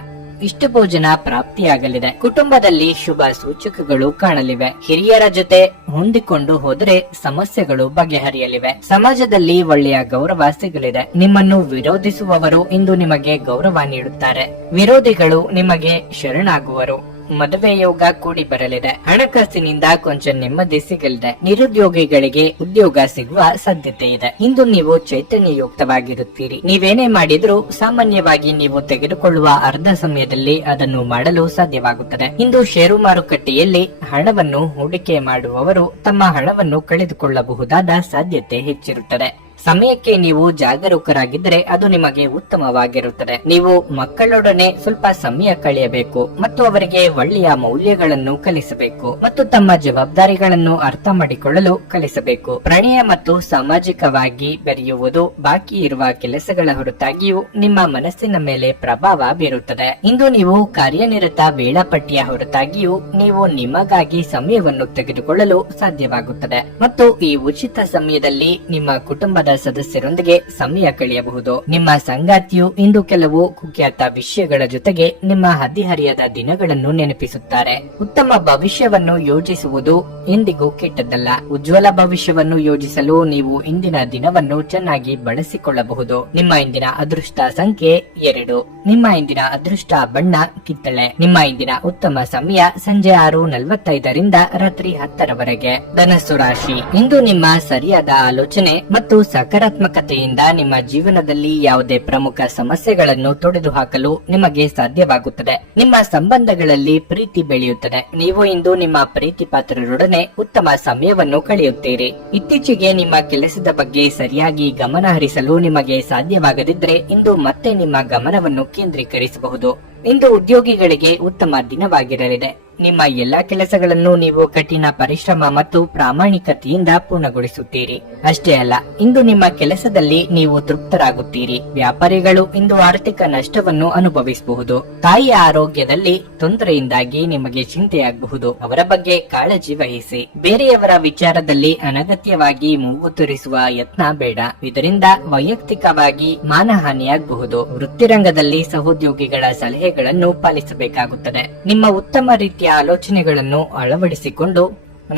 ಇಷ್ಟು ಭೋಜನ ಪ್ರಾಪ್ತಿಯಾಗಲಿದೆ. ಕುಟುಂಬದಲ್ಲಿ ಶುಭ ಸೂಚಕಗಳು ಕಾಣಲಿವೆ. ಹಿರಿಯರ ಜೊತೆ ಹೊಂದಿಕೊಂಡು ಹೋದರೆ ಸಮಸ್ಯೆಗಳು ಬಗೆಹರಿಯಲಿವೆ. ಸಮಾಜದಲ್ಲಿ ಒಳ್ಳೆಯ ಗೌರವ ಸಿಗಲಿದೆ. ನಿಮ್ಮನ್ನು ವಿರೋಧಿಸುವವರು ಇಂದು ನಿಮಗೆ ಗೌರವ ನೀಡುತ್ತಾರೆ. ವಿರೋಧಿಗಳು ನಿಮಗೆ ಶರಣಾಗುವರು. ಮದುವೆ ಯೋಗ ಕೂಡಿ ಬರಲಿದೆ. ಹಣಕಾಸಿನಿಂದ ಕೊಂಚ ನೆಮ್ಮದಿ ಸಿಗಲಿದೆ. ನಿರುದ್ಯೋಗಿಗಳಿಗೆ ಉದ್ಯೋಗ ಸಿಗುವ ಸಾಧ್ಯತೆ ಇದೆ. ಇಂದು ನೀವು ಚೈತನ್ಯಯುಕ್ತವಾಗಿರುತ್ತೀರಿ. ನೀವೇನೇ ಮಾಡಿದ್ರೂ ಸಾಮಾನ್ಯವಾಗಿ ನೀವು ತೆಗೆದುಕೊಳ್ಳುವ ಅರ್ಧ ಸಮಯದಲ್ಲಿ ಅದನ್ನು ಮಾಡಲು ಸಾಧ್ಯವಾಗುತ್ತದೆ. ಇಂದು ಷೇರು ಮಾರುಕಟ್ಟೆಯಲ್ಲಿ ಹಣವನ್ನು ಹೂಡಿಕೆ ಮಾಡುವವರು ತಮ್ಮ ಹಣವನ್ನು ಕಳೆದುಕೊಳ್ಳಬಹುದಾದ ಸಾಧ್ಯತೆ ಹೆಚ್ಚಿರುತ್ತದೆ. ಸಮಯಕ್ಕೆ ನೀವು ಜಾಗರೂಕರಾಗಿದ್ದರೆ ಅದು ನಿಮಗೆ ಉತ್ತಮವಾಗಿರುತ್ತದೆ. ನೀವು ಮಕ್ಕಳೊಡನೆ ಸ್ವಲ್ಪ ಸಮಯ ಕಳೆಯಬೇಕು ಮತ್ತು ಅವರಿಗೆ ಒಳ್ಳೆಯ ಮೌಲ್ಯಗಳನ್ನು ಕಲಿಸಬೇಕು ಮತ್ತು ತಮ್ಮ ಜವಾಬ್ದಾರಿಗಳನ್ನು ಅರ್ಥ ಮಾಡಿಕೊಳ್ಳಲು ಕಲಿಸಬೇಕು. ಪ್ರಣಯ ಮತ್ತು ಸಾಮಾಜಿಕವಾಗಿ ಬೆರೆಯುವುದು ಬಾಕಿ ಇರುವ ಕೆಲಸಗಳ ಹೊರತಾಗಿಯೂ ನಿಮ್ಮ ಮನಸ್ಸಿನ ಮೇಲೆ ಪ್ರಭಾವ ಬೀರುತ್ತದೆ. ಇಂದು ನೀವು ಕಾರ್ಯನಿರತ ವೇಳಾಪಟ್ಟಿಯ ಹೊರತಾಗಿಯೂ ನೀವು ನಿಮಗಾಗಿ ಸಮಯವನ್ನು ತೆಗೆದುಕೊಳ್ಳಲು ಸಾಧ್ಯವಾಗುತ್ತದೆ ಮತ್ತು ಈ ಉಚಿತ ಸಮಯದಲ್ಲಿ ನಿಮ್ಮ ಕುಟುಂಬದ ಸದಸ್ಯರೊಂದಿಗೆ ಸಮಯ ಕಳೆಯಬಹುದು. ನಿಮ್ಮ ಸಂಗಾತಿಯು ಇಂದು ಕೆಲವು ಕುಖ್ಯಾತ ವಿಷಯಗಳ ಜೊತೆಗೆ ನಿಮ್ಮ ಹದಿಹರಿಯದ ದಿನಗಳನ್ನು ನೆನಪಿಸುತ್ತಾರೆ. ಉತ್ತಮ ಭವಿಷ್ಯವನ್ನು ಯೋಜಿಸುವುದು ಎಂದಿಗೂ ಕೆಟ್ಟದ್ದಲ್ಲ. ಉಜ್ವಲ ಭವಿಷ್ಯವನ್ನು ಯೋಜಿಸಲು ನೀವು ಇಂದಿನ ದಿನವನ್ನು ಚೆನ್ನಾಗಿ ಬಳಸಿಕೊಳ್ಳಬಹುದು. ನಿಮ್ಮ ಇಂದಿನ ಅದೃಷ್ಟ ಸಂಖ್ಯೆ 2. ನಿಮ್ಮ ಇಂದಿನ ಅದೃಷ್ಟ ಬಣ್ಣ ಕಿತ್ತಳೆ. ನಿಮ್ಮ ಇಂದಿನ ಉತ್ತಮ ಸಮಯ ಸಂಜೆ 6:45 ರಿಂದ ರಾತ್ರಿ 10 ರವರೆಗೆ. ಧನಸ್ಸು ರಾಶಿ. ಇಂದು ನಿಮ್ಮ ಸರಿಯಾದ ಆಲೋಚನೆ ಮತ್ತು ಸಕಾರಾತ್ಮಕತೆಯಿಂದ ನಿಮ್ಮ ಜೀವನದಲ್ಲಿ ಯಾವುದೇ ಪ್ರಮುಖ ಸಮಸ್ಯೆಗಳನ್ನು ತೊಡೆದುಹಾಕಲು ನಿಮಗೆ ಸಾಧ್ಯವಾಗುತ್ತದೆ. ನಿಮ್ಮ ಸಂಬಂಧಗಳಲ್ಲಿ ಪ್ರೀತಿ ಬೆಳೆಯುತ್ತದೆ. ನೀವು ಇಂದು ನಿಮ್ಮ ಪ್ರೀತಿ ಪಾತ್ರರೊಡನೆ ಉತ್ತಮ ಸಮಯವನ್ನು ಕಳೆಯುತ್ತೀರಿ. ಇತ್ತೀಚೆಗೆ ನಿಮ್ಮ ಕೆಲಸದ ಬಗ್ಗೆ ಸರಿಯಾಗಿ ಗಮನ ಹರಿಸಲು ನಿಮಗೆ ಸಾಧ್ಯವಾಗದಿದ್ದರೆ ಇಂದು ಮತ್ತೆ ನಿಮ್ಮ ಗಮನವನ್ನು ಕೇಂದ್ರೀಕರಿಸಬಹುದು. ಇಂದು ಉದ್ಯೋಗಿಗಳಿಗೆ ಉತ್ತಮ ದಿನವಾಗಿರಲಿದೆ. ನಿಮ್ಮ ಎಲ್ಲಾ ಕೆಲಸಗಳನ್ನು ನೀವು ಕಠಿಣ ಪರಿಶ್ರಮ ಮತ್ತು ಪ್ರಾಮಾಣಿಕತೆಯಿಂದ ಪೂರ್ಣಗೊಳಿಸುತ್ತೀರಿ. ಅಷ್ಟೇ ಅಲ್ಲ, ಇಂದು ನಿಮ್ಮ ಕೆಲಸದಲ್ಲಿ ನೀವು ತೃಪ್ತರಾಗುತ್ತೀರಿ. ವ್ಯಾಪಾರಿಗಳು ಇಂದು ಆರ್ಥಿಕ ನಷ್ಟವನ್ನು ಅನುಭವಿಸಬಹುದು. ತಾಯಿಯ ಆರೋಗ್ಯದಲ್ಲಿ ತೊಂದರೆಯಿಂದಾಗಿ ನಿಮಗೆ ಚಿಂತೆಯಾಗಬಹುದು. ಅವರ ಬಗ್ಗೆ ಕಾಳಜಿ ವಹಿಸಿ. ಬೇರೆಯವರ ವಿಚಾರದಲ್ಲಿ ಅನಗತ್ಯವಾಗಿ ಮೂಗು ತೂರಿಸುವ ಯತ್ನ ಬೇಡ. ಇದರಿಂದ ವೈಯಕ್ತಿಕವಾಗಿ ಮಾನಹಾನಿಯಾಗಬಹುದು. ವೃತ್ತಿರಂಗದಲ್ಲಿ ಸಹೋದ್ಯೋಗಿಗಳ ಸಲಹೆಗಳನ್ನು ಪಾಲಿಸಬೇಕಾಗುತ್ತದೆ. ನಿಮ್ಮ ಉತ್ತಮ ರೀತಿಯ ಆಲೋಚನೆಗಳನ್ನು ಅಳವಡಿಸಿಕೊಂಡು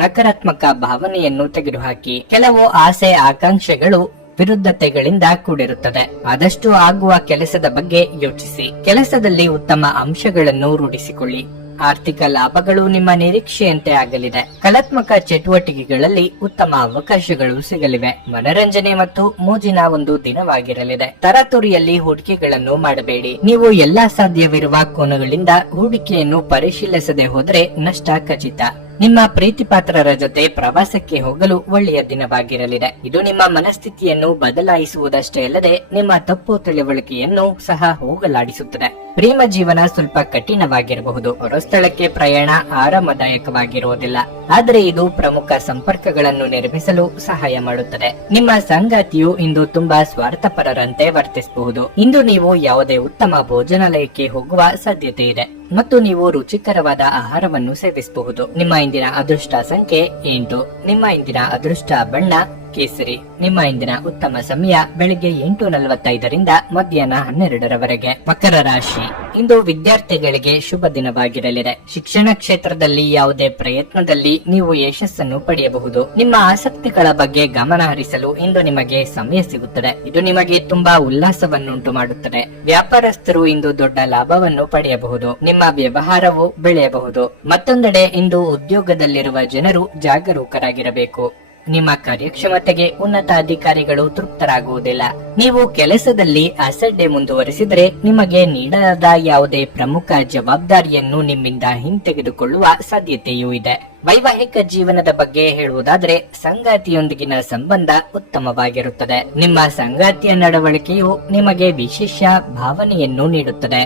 ನಕಾರಾತ್ಮಕ ಭಾವನೆಯನ್ನು ತೆಗೆದುಹಾಕಿ. ಕೆಲವು ಆಸೆ ಆಕಾಂಕ್ಷೆಗಳು ವಿರುದ್ಧತೆಗಳಿಂದ ಕೂಡಿರುತ್ತದೆ. ಆದಷ್ಟು ಆಗುವ ಕೆಲಸದ ಬಗ್ಗೆ ಯೋಚಿಸಿ. ಕೆಲಸದಲ್ಲಿ ಉತ್ತಮ ಅಂಶಗಳನ್ನು ರೂಢಿಸಿಕೊಳ್ಳಿ. ಆರ್ಥಿಕ ಲಾಭಗಳು ನಿಮ್ಮ ನಿರೀಕ್ಷೆಯಂತೆ ಆಗಲಿದೆ. ಕಲಾತ್ಮಕ ಚಟುವಟಿಕೆಗಳಲ್ಲಿ ಉತ್ತಮ ಅವಕಾಶಗಳು ಸಿಗಲಿವೆ. ಮನರಂಜನೆ ಮತ್ತು ಮೋಜಿನ ಒಂದು ದಿನವಾಗಿರಲಿದೆ. ತರಾತುರಿಯಲ್ಲಿ ಹೂಡಿಕೆಗಳನ್ನು ಮಾಡಬೇಡಿ. ನೀವು ಎಲ್ಲಾ ಸಾಧ್ಯವಿರುವ ಕೋನಗಳಿಂದ ಹೂಡಿಕೆಯನ್ನು ಪರಿಶೀಲಿಸದೆ ಹೋದರೆ ನಷ್ಟ ಖಚಿತ. ನಿಮ್ಮ ಪ್ರೀತಿ ಪಾತ್ರರ ಜೊತೆ ಪ್ರವಾಸಕ್ಕೆ ಹೋಗಲು ಒಳ್ಳೆಯ ದಿನವಾಗಿರಲಿದೆ. ಇದು ನಿಮ್ಮ ಮನಸ್ಥಿತಿಯನ್ನು ಬದಲಾಯಿಸುವುದಷ್ಟೇ ಅಲ್ಲದೆ ನಿಮ್ಮ ತಪ್ಪು ತಿಳುವಳಿಕೆಯನ್ನು ಸಹ ಹೋಗಲಾಡಿಸುತ್ತದೆ. ಪ್ರೇಮ ಜೀವನ ಸ್ವಲ್ಪ ಕಠಿಣವಾಗಿರಬಹುದು. ಹೊರಸ್ಥಳಕ್ಕೆ ಪ್ರಯಾಣ ಆರಾಮದಾಯಕವಾಗಿರುವುದಿಲ್ಲ, ಆದರೆ ಇದು ಪ್ರಮುಖ ಸಂಪರ್ಕಗಳನ್ನು ನಿರ್ಮಿಸಲು ಸಹಾಯ ಮಾಡುತ್ತದೆ. ನಿಮ್ಮ ಸಂಗಾತಿಯು ಇಂದು ತುಂಬಾ ಸ್ವಾರ್ಥಪರರಂತೆ ವರ್ತಿಸಬಹುದು. ಇಂದು ನೀವು ಯಾವುದೇ ಉತ್ತಮ ಭೋಜನಾಲಯಕ್ಕೆ ಹೋಗುವ ಸಾಧ್ಯತೆ ಇದೆ ಮತ್ತು ನೀವು ರುಚಿಕರವಾದ ಆಹಾರವನ್ನು ಸೇವಿಸಬಹುದು. ನಿಮ್ಮ ಇಂದಿನ ಅದೃಷ್ಟ ಸಂಖ್ಯೆ 8. ನಿಮ್ಮ ಇಂದಿನ ಅದೃಷ್ಟ ಬಣ್ಣ ಕೇಸರಿ. ನಿಮ್ಮ ಇಂದಿನ ಉತ್ತಮ ಸಮಯ ಬೆಳಿಗ್ಗೆ 8:45 ಮಧ್ಯಾಹ್ನ 12ರವರೆಗೆ. ಮಕರ ರಾಶಿ. ಇಂದು ವಿದ್ಯಾರ್ಥಿಗಳಿಗೆ ಶುಭ ದಿನವಾಗಿರಲಿದೆ. ಶಿಕ್ಷಣ ಕ್ಷೇತ್ರದಲ್ಲಿ ಯಾವುದೇ ಪ್ರಯತ್ನದಲ್ಲಿ ನೀವು ಯಶಸ್ಸನ್ನು ಪಡೆಯಬಹುದು. ನಿಮ್ಮ ಆಸಕ್ತಿಗಳ ಬಗ್ಗೆ ಗಮನ ಹರಿಸಲು ಇಂದು ನಿಮಗೆ ಸಮಯ ಸಿಗುತ್ತದೆ. ಇದು ನಿಮಗೆ ತುಂಬಾ ಉಲ್ಲಾಸವನ್ನುಂಟು ಮಾಡುತ್ತದೆ. ವ್ಯಾಪಾರಸ್ಥರು ಇಂದು ದೊಡ್ಡ ಲಾಭವನ್ನು ಪಡೆಯಬಹುದು. ನಿಮ್ಮ ವ್ಯವಹಾರವು ಬೆಳೆಯಬಹುದು. ಮತ್ತೊಂದೆಡೆ ಇಂದು ಉದ್ಯೋಗದಲ್ಲಿರುವ ಜನರು ಜಾಗರೂಕರಾಗಿರಬೇಕು. ನಿಮ್ಮ ಕಾರ್ಯಕ್ಷಮತೆಗೆ ಉನ್ನತ ಅಧಿಕಾರಿಗಳು ತೃಪ್ತರಾಗುವುದಿಲ್ಲ. ನೀವು ಕೆಲಸದಲ್ಲಿ ಅಸಡ್ಡೆ ಮುಂದುವರಿಸಿದರೆ ನಿಮಗೆ ನೀಡಲಾದ ಯಾವುದೇ ಪ್ರಮುಖ ಜವಾಬ್ದಾರಿಯನ್ನು ನಿಮ್ಮಿಂದ ಹಿಂತೆಗೆದುಕೊಳ್ಳುವ ಸಾಧ್ಯತೆಯೂ ಇದೆ. ವೈವಾಹಿಕ ಜೀವನದ ಬಗ್ಗೆ ಹೇಳುವುದಾದರೆ ಸಂಗಾತಿಯೊಂದಿಗಿನ ಸಂಬಂಧ ಉತ್ತಮವಾಗಿರುತ್ತದೆ. ನಿಮ್ಮ ಸಂಗಾತಿಯ ನಡವಳಿಕೆಯು ನಿಮಗೆ ವಿಶೇಷ ಭಾವನೆಯನ್ನು ನೀಡುತ್ತದೆ.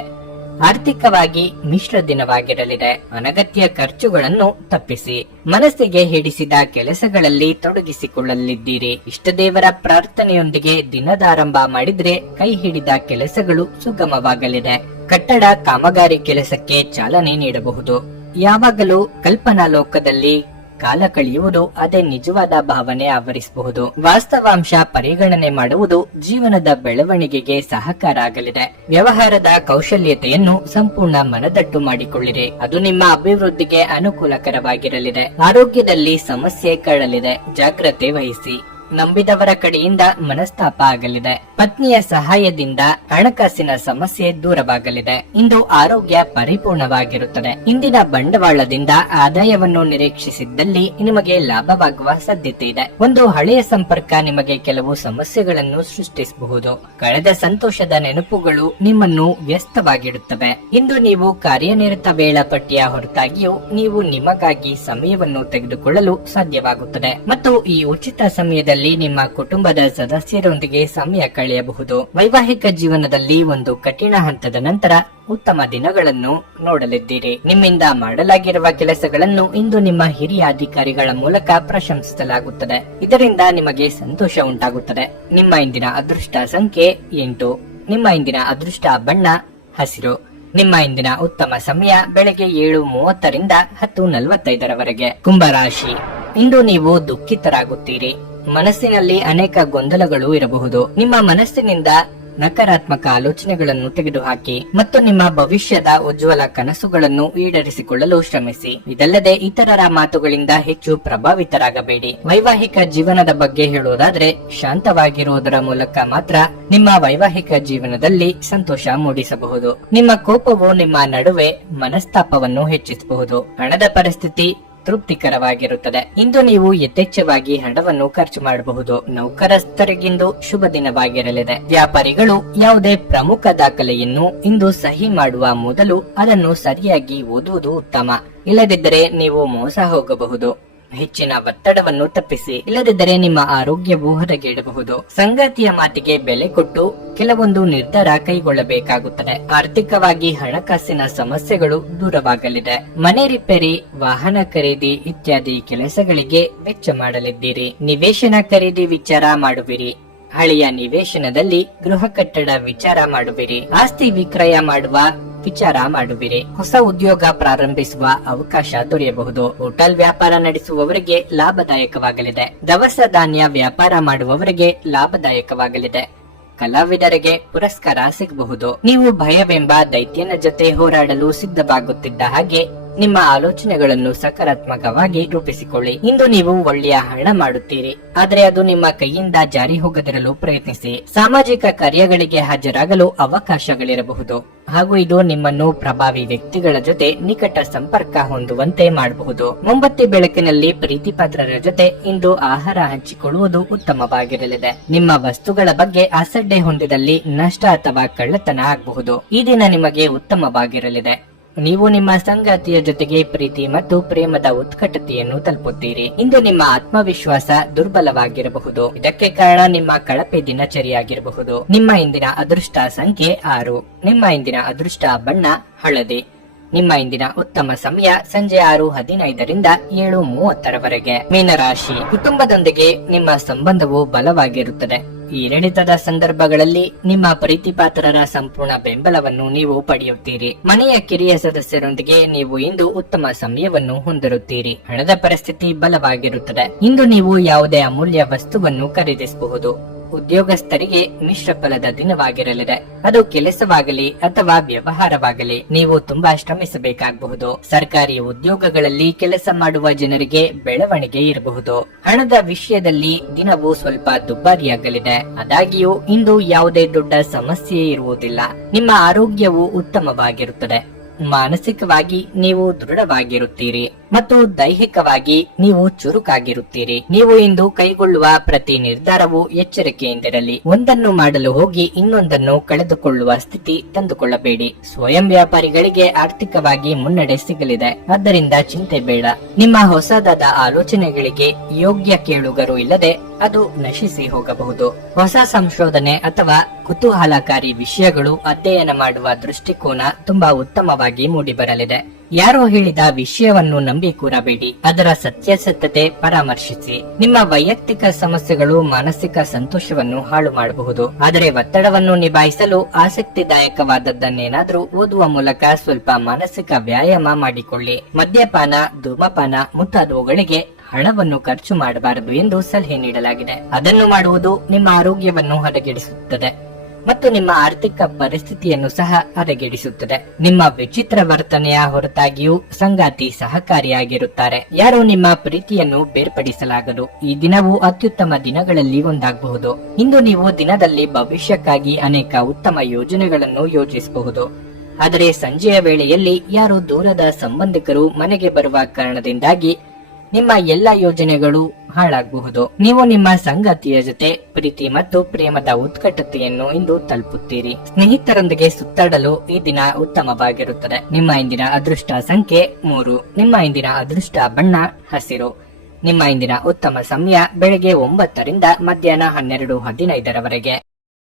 ಆರ್ಥಿಕವಾಗಿ ಮಿಶ್ರ ದಿನವಾಗಿರಲಿದೆ. ಅನಗತ್ಯ ಖರ್ಚುಗಳನ್ನು ತಪ್ಪಿಸಿ. ಮನಸ್ಸಿಗೆ ಹಿಡಿಸಿದ ಕೆಲಸಗಳಲ್ಲಿ ತೊಡಗಿಸಿಕೊಳ್ಳಲಿದ್ದೀರಿ. ಇಷ್ಟದೇವರ ಪ್ರಾರ್ಥನೆಯೊಂದಿಗೆ ದಿನದಾರಂಭ ಮಾಡಿದ್ರೆ ಕೈ ಹಿಡಿದ ಕೆಲಸಗಳು ಸುಗಮವಾಗಲಿದೆ. ಕಟ್ಟಡ ಕಾಮಗಾರಿ ಕೆಲಸಕ್ಕೆ ಚಾಲನೆ ನೀಡಬಹುದು. ಯಾವಾಗಲೂ ಕಲ್ಪನಾ ಲೋಕದಲ್ಲಿ ಕಾಲ ಕಳೆಯುವುದು ಅದೇ ನಿಜವಾದ ಭಾವನೆ ಆವರಿಸಬಹುದು. ವಾಸ್ತವಾಂಶ ಪರಿಗಣನೆ ಮಾಡುವುದು ಜೀವನದ ಬೆಳವಣಿಗೆಗೆ ಸಹಕಾರ ಆಗಲಿದೆ. ವ್ಯವಹಾರದ ಕೌಶಲ್ಯತೆಯನ್ನು ಸಂಪೂರ್ಣ ಮನದಟ್ಟು ಮಾಡಿಕೊಳ್ಳಿರಿ. ಅದು ನಿಮ್ಮ ಅಭಿವೃದ್ಧಿಗೆ ಅನುಕೂಲಕರವಾಗಿರಲಿದೆ. ಆರೋಗ್ಯದಲ್ಲಿ ಸಮಸ್ಯೆ ಕಾಡಲಿದೆ. ಜಾಗ್ರತೆ ವಹಿಸಿ. ನಂಬಿದವರ ಕಡೆಯಿಂದ ಮನಸ್ತಾಪ ಆಗಲಿದೆ. ಪತ್ನಿಯ ಸಹಾಯದಿಂದ ಹಣಕಾಸಿನ ಸಮಸ್ಯೆ ದೂರವಾಗಲಿದೆ. ಇಂದು ಆರೋಗ್ಯ ಪರಿಪೂರ್ಣವಾಗಿರುತ್ತದೆ. ಇಂದಿನ ಬಂಡವಾಳದಿಂದ ಆದಾಯವನ್ನು ನಿರೀಕ್ಷಿಸಿದ್ದಲ್ಲಿ ನಿಮಗೆ ಲಾಭವಾಗುವ ಸಾಧ್ಯತೆ ಇದೆ. ಒಂದು ಹಳೆಯ ಸಂಪರ್ಕ ನಿಮಗೆ ಕೆಲವು ಸಮಸ್ಯೆಗಳನ್ನು ಸೃಷ್ಟಿಸಬಹುದು. ಕಳೆದ ಸಂತೋಷದ ನೆನಪುಗಳು ನಿಮ್ಮನ್ನು ವ್ಯಸ್ತವಾಗಿಡುತ್ತವೆ. ಇಂದು ನೀವು ಕಾರ್ಯನಿರತ ವೇಳಾಪಟ್ಟಿಯ ಹೊರತಾಗಿಯೂ ನೀವು ನಿಮಗಾಗಿ ಸಮಯವನ್ನು ತೆಗೆದುಕೊಳ್ಳಲು ಸಾಧ್ಯವಾಗುತ್ತದೆ ಮತ್ತು ಈ ಉಚಿತ ಸಮಯದಲ್ಲಿ ನಿಮ್ಮ ಕುಟುಂಬದ ಸದಸ್ಯರೊಂದಿಗೆ ಸಮಯ ಕಳೆಯಬಹುದು. ವೈವಾಹಿಕ ಜೀವನದಲ್ಲಿ ಒಂದು ಕಠಿಣ ಹಂತದ ನಂತರ ಉತ್ತಮ ದಿನಗಳನ್ನು ನೋಡಲಿದ್ದೀರಿ. ನಿಮ್ಮಿಂದ ಮಾಡಲಾಗಿರುವ ಕೆಲಸಗಳನ್ನು ಇಂದು ನಿಮ್ಮ ಹಿರಿಯ ಅಧಿಕಾರಿಗಳ ಮೂಲಕ ಪ್ರಶಂಸಿಸಲಾಗುತ್ತದೆ. ಇದರಿಂದ ನಿಮಗೆ ಸಂತೋಷ ಉಂಟಾಗುತ್ತದೆ. ನಿಮ್ಮ ಇಂದಿನ ಅದೃಷ್ಟ ಸಂಖ್ಯೆ 8. ನಿಮ್ಮ ಇಂದಿನ ಅದೃಷ್ಟ ಬಣ್ಣ ಹಸಿರು. ನಿಮ್ಮ ಇಂದಿನ ಉತ್ತಮ ಸಮಯ ಬೆಳಗ್ಗೆ 7:30 10:45ರವರೆಗೆ. ಕುಂಭರಾಶಿ. ಇಂದು ನೀವು ದುಃಖಿತರಾಗುತ್ತೀರಿ. ಮನಸ್ಸಿನಲ್ಲಿ ಅನೇಕ ಗೊಂದಲಗಳು ಇರಬಹುದು. ನಿಮ್ಮ ಮನಸ್ಸಿನಿಂದ ನಕಾರಾತ್ಮಕ ಆಲೋಚನೆಗಳನ್ನು ತೆಗೆದುಹಾಕಿ ಮತ್ತು ನಿಮ್ಮ ಭವಿಷ್ಯದ ಉಜ್ವಲ ಕನಸುಗಳನ್ನು ಈಡೇರಿಸಿಕೊಳ್ಳಲು ಶ್ರಮಿಸಿ. ಇದಲ್ಲದೆ ಇತರರ ಮಾತುಗಳಿಂದ ಹೆಚ್ಚು ಪ್ರಭಾವಿತರಾಗಬೇಡಿ. ವೈವಾಹಿಕ ಜೀವನದ ಬಗ್ಗೆ ಹೇಳುವುದಾದ್ರೆ ಶಾಂತವಾಗಿರುವುದರ ಮೂಲಕ ಮಾತ್ರ ನಿಮ್ಮ ವೈವಾಹಿಕ ಜೀವನದಲ್ಲಿ ಸಂತೋಷ ಮೂಡಿಸಬಹುದು. ನಿಮ್ಮ ಕೋಪವು ನಿಮ್ಮ ನಡುವೆ ಮನಸ್ತಾಪವನ್ನು ಹೆಚ್ಚಿಸಬಹುದು. ಹಣದ ಪರಿಸ್ಥಿತಿ ತೃಪ್ತಿಕರವಾಗಿರುತ್ತದೆ. ಇಂದು ನೀವು ಯಥೇಚ್ಛವಾಗಿ ಹಣವನ್ನು ಖರ್ಚು ಮಾಡಬಹುದು. ನೌಕರಸ್ಥರಿಗಿಂದು ಶುಭ ದಿನವಾಗಿರಲಿದೆ. ವ್ಯಾಪಾರಿಗಳು ಯಾವುದೇ ಪ್ರಮುಖ ದಾಖಲೆಯನ್ನು ಇಂದು ಸಹಿ ಮಾಡುವ ಮೊದಲು ಅದನ್ನು ಸರಿಯಾಗಿ ಓದುವುದು ಉತ್ತಮ. ಇಲ್ಲದಿದ್ದರೆ ನೀವು ಮೋಸ ಹೋಗಬಹುದು. ಹೆಚ್ಚಿನ ಒತ್ತಡವನ್ನು ತಪ್ಪಿಸಿ, ಇಲ್ಲದಿದ್ದರೆ ನಿಮ್ಮ ಆರೋಗ್ಯವು ಹದಗೆಡಬಹುದು. ಸಂಗಾತಿಯ ಮಾತಿಗೆ ಬೆಲೆ ಕೊಟ್ಟು ಕೆಲವೊಂದು ನಿರ್ಧಾರ ಕೈಗೊಳ್ಳಬೇಕಾಗುತ್ತದೆ. ಆರ್ಥಿಕವಾಗಿ ಹಣಕಾಸಿನ ಸಮಸ್ಯೆಗಳು ದೂರವಾಗಲಿದೆ. ಮನೆ ರಿಪೇರಿ, ವಾಹನ ಖರೀದಿ ಇತ್ಯಾದಿ ಕೆಲಸಗಳಿಗೆ ವೆಚ್ಚ ಮಾಡಲಿದ್ದೀರಿ. ನಿವೇಶನ ಖರೀದಿ ವಿಚಾರ ಮಾಡುವಿರಿ. ಹಳೆಯ ನಿವೇಶನದಲ್ಲಿ ಗೃಹ ಕಟ್ಟಡ ವಿಚಾರ ಮಾಡುವಿರಿ. ಆಸ್ತಿ ವಿಕ್ರಯ ಮಾಡುವ ವಿಚಾರ ಮಾಡುವಿರಿ. ಹೊಸ ಉದ್ಯೋಗ ಪ್ರಾರಂಭಿಸುವ ಅವಕಾಶ ದೊರೆಯಬಹುದು. ಹೋಟೆಲ್ ವ್ಯಾಪಾರ ನಡೆಸುವವರಿಗೆ ಲಾಭದಾಯಕವಾಗಲಿದೆ. ದವಸ ಧಾನ್ಯ ವ್ಯಾಪಾರ ಮಾಡುವವರಿಗೆ ಲಾಭದಾಯಕವಾಗಲಿದೆ. ಕಲಾವಿದರಿಗೆ ಪುರಸ್ಕಾರ ಸಿಗಬಹುದು. ನೀವು ಭಯವೆಂಬ ದೈತ್ಯನ ಜೊತೆ ಹೋರಾಡಲು ಸಿದ್ಧವಾಗುತ್ತಿದ್ದ ಹಾಗೆ ನಿಮ್ಮ ಆಲೋಚನೆಗಳನ್ನು ಸಕಾರಾತ್ಮಕವಾಗಿ ರೂಪಿಸಿಕೊಳ್ಳಿ. ಇಂದು ನೀವು ಒಳ್ಳೆಯ ಹಣ ಮಾಡುತ್ತೀರಿ, ಆದರೆ ಅದು ನಿಮ್ಮ ಕೈಯಿಂದ ಜಾರಿ ಹೋಗದಿರಲು ಪ್ರಯತ್ನಿಸಿ. ಸಾಮಾಜಿಕ ಕಾರ್ಯಗಳಿಗೆ ಹಾಜರಾಗಲು ಅವಕಾಶಗಳಿರಬಹುದು ಹಾಗೂ ಇದು ನಿಮ್ಮನ್ನು ಪ್ರಭಾವಿ ವ್ಯಕ್ತಿಗಳ ಜೊತೆ ನಿಕಟ ಸಂಪರ್ಕ ಹೊಂದುವಂತೆ ಮಾಡಬಹುದು. ಮೊಂಬತ್ತಿ ಬೆಳಕಿನಲ್ಲಿ ಪ್ರೀತಿಪಾತ್ರರ ಜೊತೆ ಇಂದು ಆಹಾರ ಹಂಚಿಕೊಳ್ಳುವುದು ಉತ್ತಮವಾಗಿರಲಿದೆ. ನಿಮ್ಮ ವಸ್ತುಗಳ ಬಗ್ಗೆ ಅಸಡ್ಡೆ ಹೊಂದಿದಲ್ಲಿ ನಷ್ಟ ಅಥವಾ ಕಳ್ಳತನ ಆಗಬಹುದು. ಈ ದಿನ ನಿಮಗೆ ಉತ್ತಮವಾಗಿರಲಿದೆ. ನೀವು ನಿಮ್ಮ ಸಂಗಾತಿಯ ಜೊತೆಗೆ ಪ್ರೀತಿ ಮತ್ತು ಪ್ರೇಮದ ಉತ್ಕಟತೆಯನ್ನು ತಲುಪುತ್ತೀರಿ. ಇಂದು ನಿಮ್ಮ ಆತ್ಮವಿಶ್ವಾಸ ದುರ್ಬಲವಾಗಿರಬಹುದು. ಇದಕ್ಕೆ ಕಾರಣ ನಿಮ್ಮ ಕಳಪೆ ದಿನಚರಿಯಾಗಿರಬಹುದು. ನಿಮ್ಮ ಇಂದಿನ ಅದೃಷ್ಟ ಸಂಖ್ಯೆ 6. ನಿಮ್ಮ ಇಂದಿನ ಅದೃಷ್ಟ ಬಣ್ಣ ಹಳದಿ. ನಿಮ್ಮ ಇಂದಿನ ಉತ್ತಮ ಸಮಯ ಸಂಜೆ 6:15ರಿಂದ 7:30ರವರೆಗೆ. ಮೀನರಾಶಿ, ಕುಟುಂಬದೊಂದಿಗೆ ನಿಮ್ಮ ಸಂಬಂಧವು ಬಲವಾಗಿರುತ್ತದೆ. ಈ ಏರಿಳಿತದ ಸಂದರ್ಭಗಳಲ್ಲಿ ನಿಮ್ಮ ಪ್ರೀತಿಪಾತ್ರರ ಸಂಪೂರ್ಣ ಬೆಂಬಲವನ್ನು ನೀವು ಪಡೆಯುತ್ತೀರಿ. ಮನೆಯ ಕಿರಿಯ ಸದಸ್ಯರೊಂದಿಗೆ ನೀವು ಇಂದು ಉತ್ತಮ ಸಮಯವನ್ನು ಹೊಂದಿರುತ್ತೀರಿ. ಹಣದ ಪರಿಸ್ಥಿತಿ ಬಲವಾಗಿರುತ್ತದೆ. ಇಂದು ನೀವು ಯಾವುದೇ ಅಮೂಲ್ಯ ವಸ್ತುವನ್ನು ಖರೀದಿಸಬಹುದು. ಉದ್ಯೋಗಸ್ಥರಿಗೆ ಮಿಶ್ರ ಫಲದ ದಿನವಾಗಿರಲಿದೆ. ಅದು ಕೆಲಸವಾಗಲಿ ಅಥವಾ ವ್ಯವಹಾರವಾಗಲಿ ನೀವು ತುಂಬಾ ಶ್ರಮಿಸಬೇಕಾಗಬಹುದು. ಸರ್ಕಾರಿ ಉದ್ಯೋಗಗಳಲ್ಲಿ ಕೆಲಸ ಮಾಡುವ ಜನರಿಗೆ ಬೆಳವಣಿಗೆ ಇರಬಹುದು. ಹಣದ ವಿಷಯದಲ್ಲಿ ದಿನವೂ ಸ್ವಲ್ಪ ದುಬಾರಿಯಾಗಲಿದೆ. ಆದಾಗ್ಯೂ ಇಂದು ಯಾವುದೇ ದೊಡ್ಡ ಸಮಸ್ಯೆ ಇರುವುದಿಲ್ಲ. ನಿಮ್ಮ ಆರೋಗ್ಯವು ಉತ್ತಮವಾಗಿರುತ್ತದೆ. ಮಾನಸಿಕವಾಗಿ ನೀವು ದೃಢವಾಗಿರುತ್ತೀರಿ ಮತ್ತು ದೈಹಿಕವಾಗಿ ನೀವು ಚುರುಕಾಗಿರುತ್ತೀರಿ. ನೀವು ಇಂದು ಕೈಗೊಳ್ಳುವ ಪ್ರತಿ ನಿರ್ಧಾರವು ಎಚ್ಚರಿಕೆಯಿಂದಿರಲಿ. ಒಂದನ್ನು ಮಾಡಲು ಹೋಗಿ ಇನ್ನೊಂದನ್ನು ಕಳೆದುಕೊಳ್ಳುವ ಸ್ಥಿತಿ ತಂದುಕೊಳ್ಳಬೇಡಿ. ಸ್ವಯಂ ವ್ಯಾಪಾರಿಗಳಿಗೆ ಆರ್ಥಿಕವಾಗಿ ಮುನ್ನಡೆ ಸಿಗಲಿದೆ, ಆದ್ದರಿಂದ ಚಿಂತೆ ಬೇಡ. ನಿಮ್ಮ ಹೊಸದಾದ ಆಲೋಚನೆಗಳಿಗೆ ಯೋಗ್ಯ ಕೇಳುಗರು ಇಲ್ಲದೆ ಅದು ನಶಿಸಿ ಹೋಗಬಹುದು. ಹೊಸ ಸಂಶೋಧನೆ ಅಥವಾ ಕುತೂಹಲಕಾರಿ ವಿಷಯಗಳು ಅಧ್ಯಯನ ಮಾಡುವ ದೃಷ್ಟಿಕೋನ ತುಂಬಾ ಉತ್ತಮವಾಗಿ ಮೂಡಿಬರಲಿದೆ. ಯಾರೋ ಹೇಳಿದ ವಿಷಯವನ್ನು ನಂಬಿ ಕೂರಬೇಡಿ, ಅದರ ಸತ್ಯಾಸತ್ಯತೆ ಪರಾಮರ್ಶಿಸಿ. ನಿಮ್ಮ ವೈಯಕ್ತಿಕ ಸಮಸ್ಯೆಗಳು ಮಾನಸಿಕ ಸಂತೋಷವನ್ನು ಹಾಳು ಮಾಡಬಹುದು, ಆದರೆ ಒತ್ತಡವನ್ನು ನಿಭಾಯಿಸಲು ಆಸಕ್ತಿದಾಯಕವಾದದ್ದನ್ನೇನಾದ್ರೂ ಓದುವ ಮೂಲಕ ಸ್ವಲ್ಪ ಮಾನಸಿಕ ವ್ಯಾಯಾಮ ಮಾಡಿಕೊಳ್ಳಿ. ಮದ್ಯಪಾನ, ಧೂಮಪಾನ ಮುಂತಾದವುಗಳಿಗೆ ಹಣವನ್ನು ಖರ್ಚು ಮಾಡಬಾರದು ಎಂದು ಸಲಹೆ ನೀಡಲಾಗಿದೆ. ಅದನ್ನು ಮಾಡುವುದು ನಿಮ್ಮ ಆರೋಗ್ಯವನ್ನು ಹದಗೆಡಿಸುತ್ತದೆ ಮತ್ತು ನಿಮ್ಮ ಆರ್ಥಿಕ ಪರಿಸ್ಥಿತಿಯನ್ನು ಸಹ ಹದಗೆಡಿಸುತ್ತದೆ. ನಿಮ್ಮ ವಿಚಿತ್ರ ವರ್ತನೆಯ ಹೊರತಾಗಿಯೂ ಸಂಗಾತಿ ಸಹಕಾರಿಯಾಗಿರುತ್ತಾರೆ. ಯಾರು ನಿಮ್ಮ ಪ್ರೀತಿಯನ್ನು ಬೇರ್ಪಡಿಸಲಾಗದು. ಈ ದಿನವು ಅತ್ಯುತ್ತಮ ದಿನಗಳಲ್ಲಿ ಒಂದಾಗಬಹುದು. ಇಂದು ನೀವು ದಿನದಲ್ಲಿ ಭವಿಷ್ಯಕ್ಕಾಗಿ ಅನೇಕ ಉತ್ತಮ ಯೋಜನೆಗಳನ್ನು ಯೋಜಿಸಬಹುದು. ಆದರೆ ಸಂಜೆಯ ವೇಳೆಯಲ್ಲಿ ಯಾರೋ ದೂರದ ಸಂಬಂಧಿಕರು ಮನೆಗೆ ಬರುವ ಕಾರಣದಿಂದಾಗಿ ನಿಮ್ಮ ಎಲ್ಲ ಯೋಜನೆಗಳು ಹಾಳಾಗಬಹುದು. ನೀವು ನಿಮ್ಮ ಸಂಗಾತಿಯ ಜೊತೆ ಪ್ರೀತಿ ಮತ್ತು ಪ್ರೇಮದ ಉತ್ಕಟತೆಯನ್ನು ಇಂದು ತಲುಪುತ್ತೀರಿ. ಸ್ನೇಹಿತರೊಂದಿಗೆ ಸುತ್ತಾಡಲು ಈ ದಿನ ಉತ್ತಮವಾಗಿರುತ್ತದೆ. ನಿಮ್ಮ ಇಂದಿನ ಅದೃಷ್ಟ ಸಂಖ್ಯೆ 3. ನಿಮ್ಮ ಇಂದಿನ ಅದೃಷ್ಟ ಬಣ್ಣ ಹಸಿರು. ನಿಮ್ಮ ಇಂದಿನ ಉತ್ತಮ ಸಮಯ ಬೆಳಗ್ಗೆ 9ರಿಂದ ಮಧ್ಯಾಹ್ನ 12:15ರವರೆಗೆ.